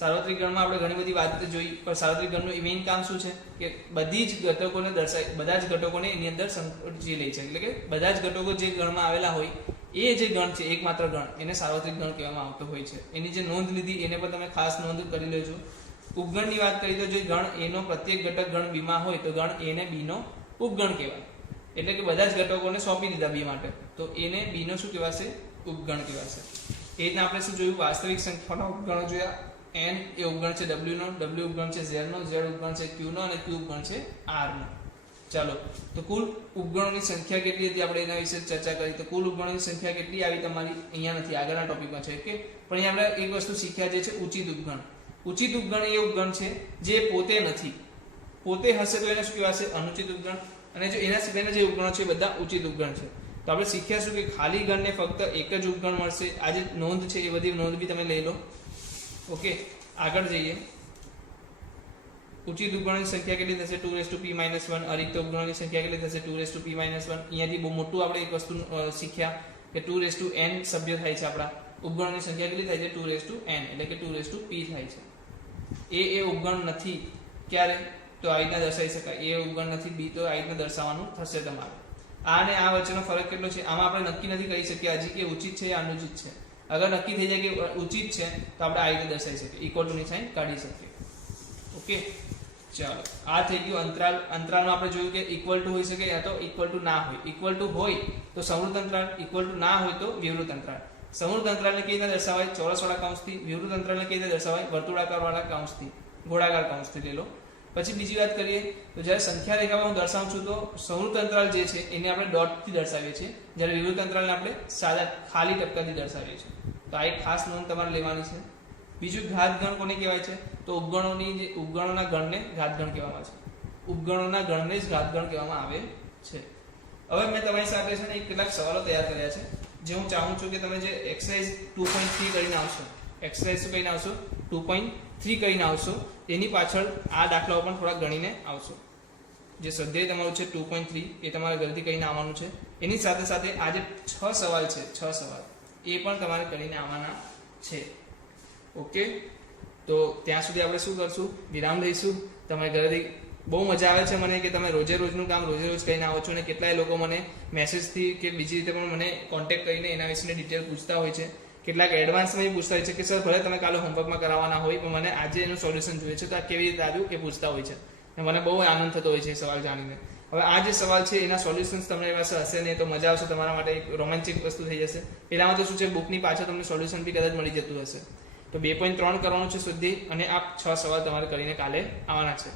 સાર્વત્રિક ગણમાં આપણે ઘણી બધી વાત જોઈ, પણ સાર્વત્રિક ગણનું મેઇન કામ શું છે કે બધી જ ઘટકોને બધા જ ઘટકોને એની અંદર સંકોચી લે છે. એટલે કે બધા જ ઘટકો જે ગણમાં આવેલા હોય એ જે ગણ છે એકમાત્ર ગણ એને સાર્વત્રિક ગણ કહેવામાં આવતો હોય છે. એની જે નોંધ લીધી એને પણ તમે ખાસ નોંધ કરી લેજો. ઉપગણની વાત કરી તો જો ગણ એનો પ્રત્યેક ઘટક ગણ બીમાં હોય તો ગણ એ ને બી નો ઉપગણ કહેવાય. એટલે કે બધા જ ઘટકોને સોંપી દીધા બી માટે તો એને બી નો શું કહેવાશે? ઉપગણ કહેવાશે. એ રીતના આપણે શું જોયું? વાસ્તવિક સંખ્યાનો ઉપગણ જોયા. n એ ઉપગણ છે w નો, w ઉપગણ છે z નો, z ઉપગણ છે q નો અને q ઉપગણ છે r નો. ચાલો, તો કુલ ઉપગણોની સંખ્યા કેટલી હતી આપણે એના વિશે ચર્ચા કરી. તો કુલ ઉપગણોની સંખ્યા કેટલી આવી તમારી? અહીંયા નથી, આગળના ટોપિકમાં છે કે પણ અહીંયા આપણે એક વસ્તુ શીખ્યા જે છે ઉચિત ઉપગણ. ઉચિત ઉપગણ એ ઉપગણ છે જે પોતે નથી. પોતે હશે તો એને શું કહેવાશે? અનુચિત ઉપગણ. અને જો એના સિવાયના જે ઉપગણો છે બધા ઉચિત ઉપગણ છે. તો આપણે શીખ્યાશું કે ખાલી ગણને ફક્ત એક જ ઉપગણ મળશે. આ જે નોંધ છે એ બધી નોંધ બી તમે લઈ લો. ઓકે, આગળ જઈએ. ઉચિત ઉપગણોની સંખ્યા કેટલી થશે? 2p-1. અરિક્ત ઉપગણોની સંખ્યા કેટલી થશે? 2p-1. અહીંયાથી બહુ મોટું આપણે એક વસ્તુ શીખ્યા કે 2n સભ્ય થાય છે આપણા. ઉપગણોની સંખ્યા કેટલી થાય છે? 2n, એટલે કે 2p થાય છે. એ ઉપગણ નથી. ક્યારે? તો આ રીતના દર્શાવી શકાય. એ ઉપગણ નથી, બી તો આ રીતના દર્શાવવાનું થશે તમારે. આ અને આ વચ્ચેનો ફરક કેટલો છે આમાં આપણે નક્કી નથી કરી શકીએ હજી કે ઉચિત છે યા અનુચિત છે. અગર નક્કી થઈ જાય કે ઉચિત છે તો આપણે આ રીતે દર્શાવી શકીએ, ઇક્વલ ટુ ની સાઇન કાઢી શકીએ. ઓકે, ચાલો, આ થઈ ગયું અંતરાલ. અંતરાલમાં આપણે જોયું કે ઇક્વલ ટુ હોઈ શકે યા તો ઇક્વલ ટુ ના હોય. ઇક્વલ ટુ હોય તો સમૃદ્ધ અંતરાલ, ઇક્વલ ટુ ના હોય તો વિવૃત અંતરાલ. સમૃદ્ધ અંતરાલને કેવી રીતે દર્શાવાય? ચોરસવાળા કૌંસથી. વિવૃત અંતરાલને કેવી રીતે દર્શાવાય? વર્તુળાકારવાળા કૌંસથી, ગોળાકાર કૌંસથી લઈ લો. પછી બીજી વાત કરીએ તો જ્યારે સંખ્યા રેખામાં હું દર્શાવું છું તો સમૃદ્ધ અંતરાલ જે છે એને આપણે ડોટથી દર્શાવીએ છીએ, જ્યારે વિવૃત અંતરાલને આપણે સાદા ખાલી ટપકાથી દર્શાવીએ છીએ. તો આ એક ખાસ નોંધ તમારે લેવાની છે. બીજું ઘાત ગણ કોને કહેવાય છે? તો ઉપગણોના ગણને ઘાત ગણ કહેવામાં આવે છે. ઉપગણોના ગણને જ ઘાત ગણ કહેવામાં આવે છે. હવે મેં તમારી સાથે છે ને કેટલાક સવાલો તૈયાર કર્યા છે જે હું ચાહું છું કે તમે જે એક્સરસાઇઝ 2.3 કરીને આવશો, એક્સરસાઇઝ શું કરીને આવશો? 2.3 કરીને આવશો. એની પાછળ આ દાખલાઓ પણ થોડા ગણીને આવશો. જે સ્વાધ્યાય તમારું છે 2.3 એ તમારે ઘરથી કરીને આવવાનું છે. એની સાથે સાથે આ જે 6 સવાલ છે, 6 સવાલ એ પણ તમારે કરીને આવવાના છે. ઓકે, તો ત્યાં સુધી આપણે શું કરશું? વિરામ લઈશું. તમે ઘરેથી બહુ મજા આવે છે મને કે તમે રોજે રોજનું કામ રોજે રોજ કરીને આવો છો અને કેટલાય લોકો મને મેસેજથી કે બીજી રીતે પણ મને કોન્ટેક્ટ કરીને એના વિશેની ડિટેલ પૂછતા હોય છે. કેટલાક એડવાન્સમાં પૂછતા હોય છે કે સર ભલે તમે કાલે હોમવર્કમાં કરાવવાના હોય પણ મને આજે એનું સોલ્યુશન જોઈએ છે, તો આ કેવી રીતે આવ્યું એ પૂછતા હોય છે. મને બહુ આનંદ થતો હોય છે સવાલ જાણીને. હવે આ જે સવાલ છે એના સોલ્યુશન્સ તમારી પાસે હશે નહીં તો મજા આવશે, તમારા માટે એક રોમેન્ટિક વસ્તુ થઈ જશે. પહેલામાં તો શું છે, બુકની પાછળ તમને સોલ્યુશન બી કદાચ મળી જતું હશે. તો 2.3 કરવાનું છે સ્વાધ્યાય અને આ 6 સવાલ તમારે કરીને કાલે આવવાના છે.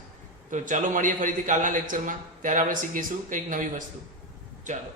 તો ચાલો મળીએ ફરીથી કાલના લેક્ચરમાં. ત્યારે આપણે શીખીશું કંઈક નવી વસ્તુ. ચાલો.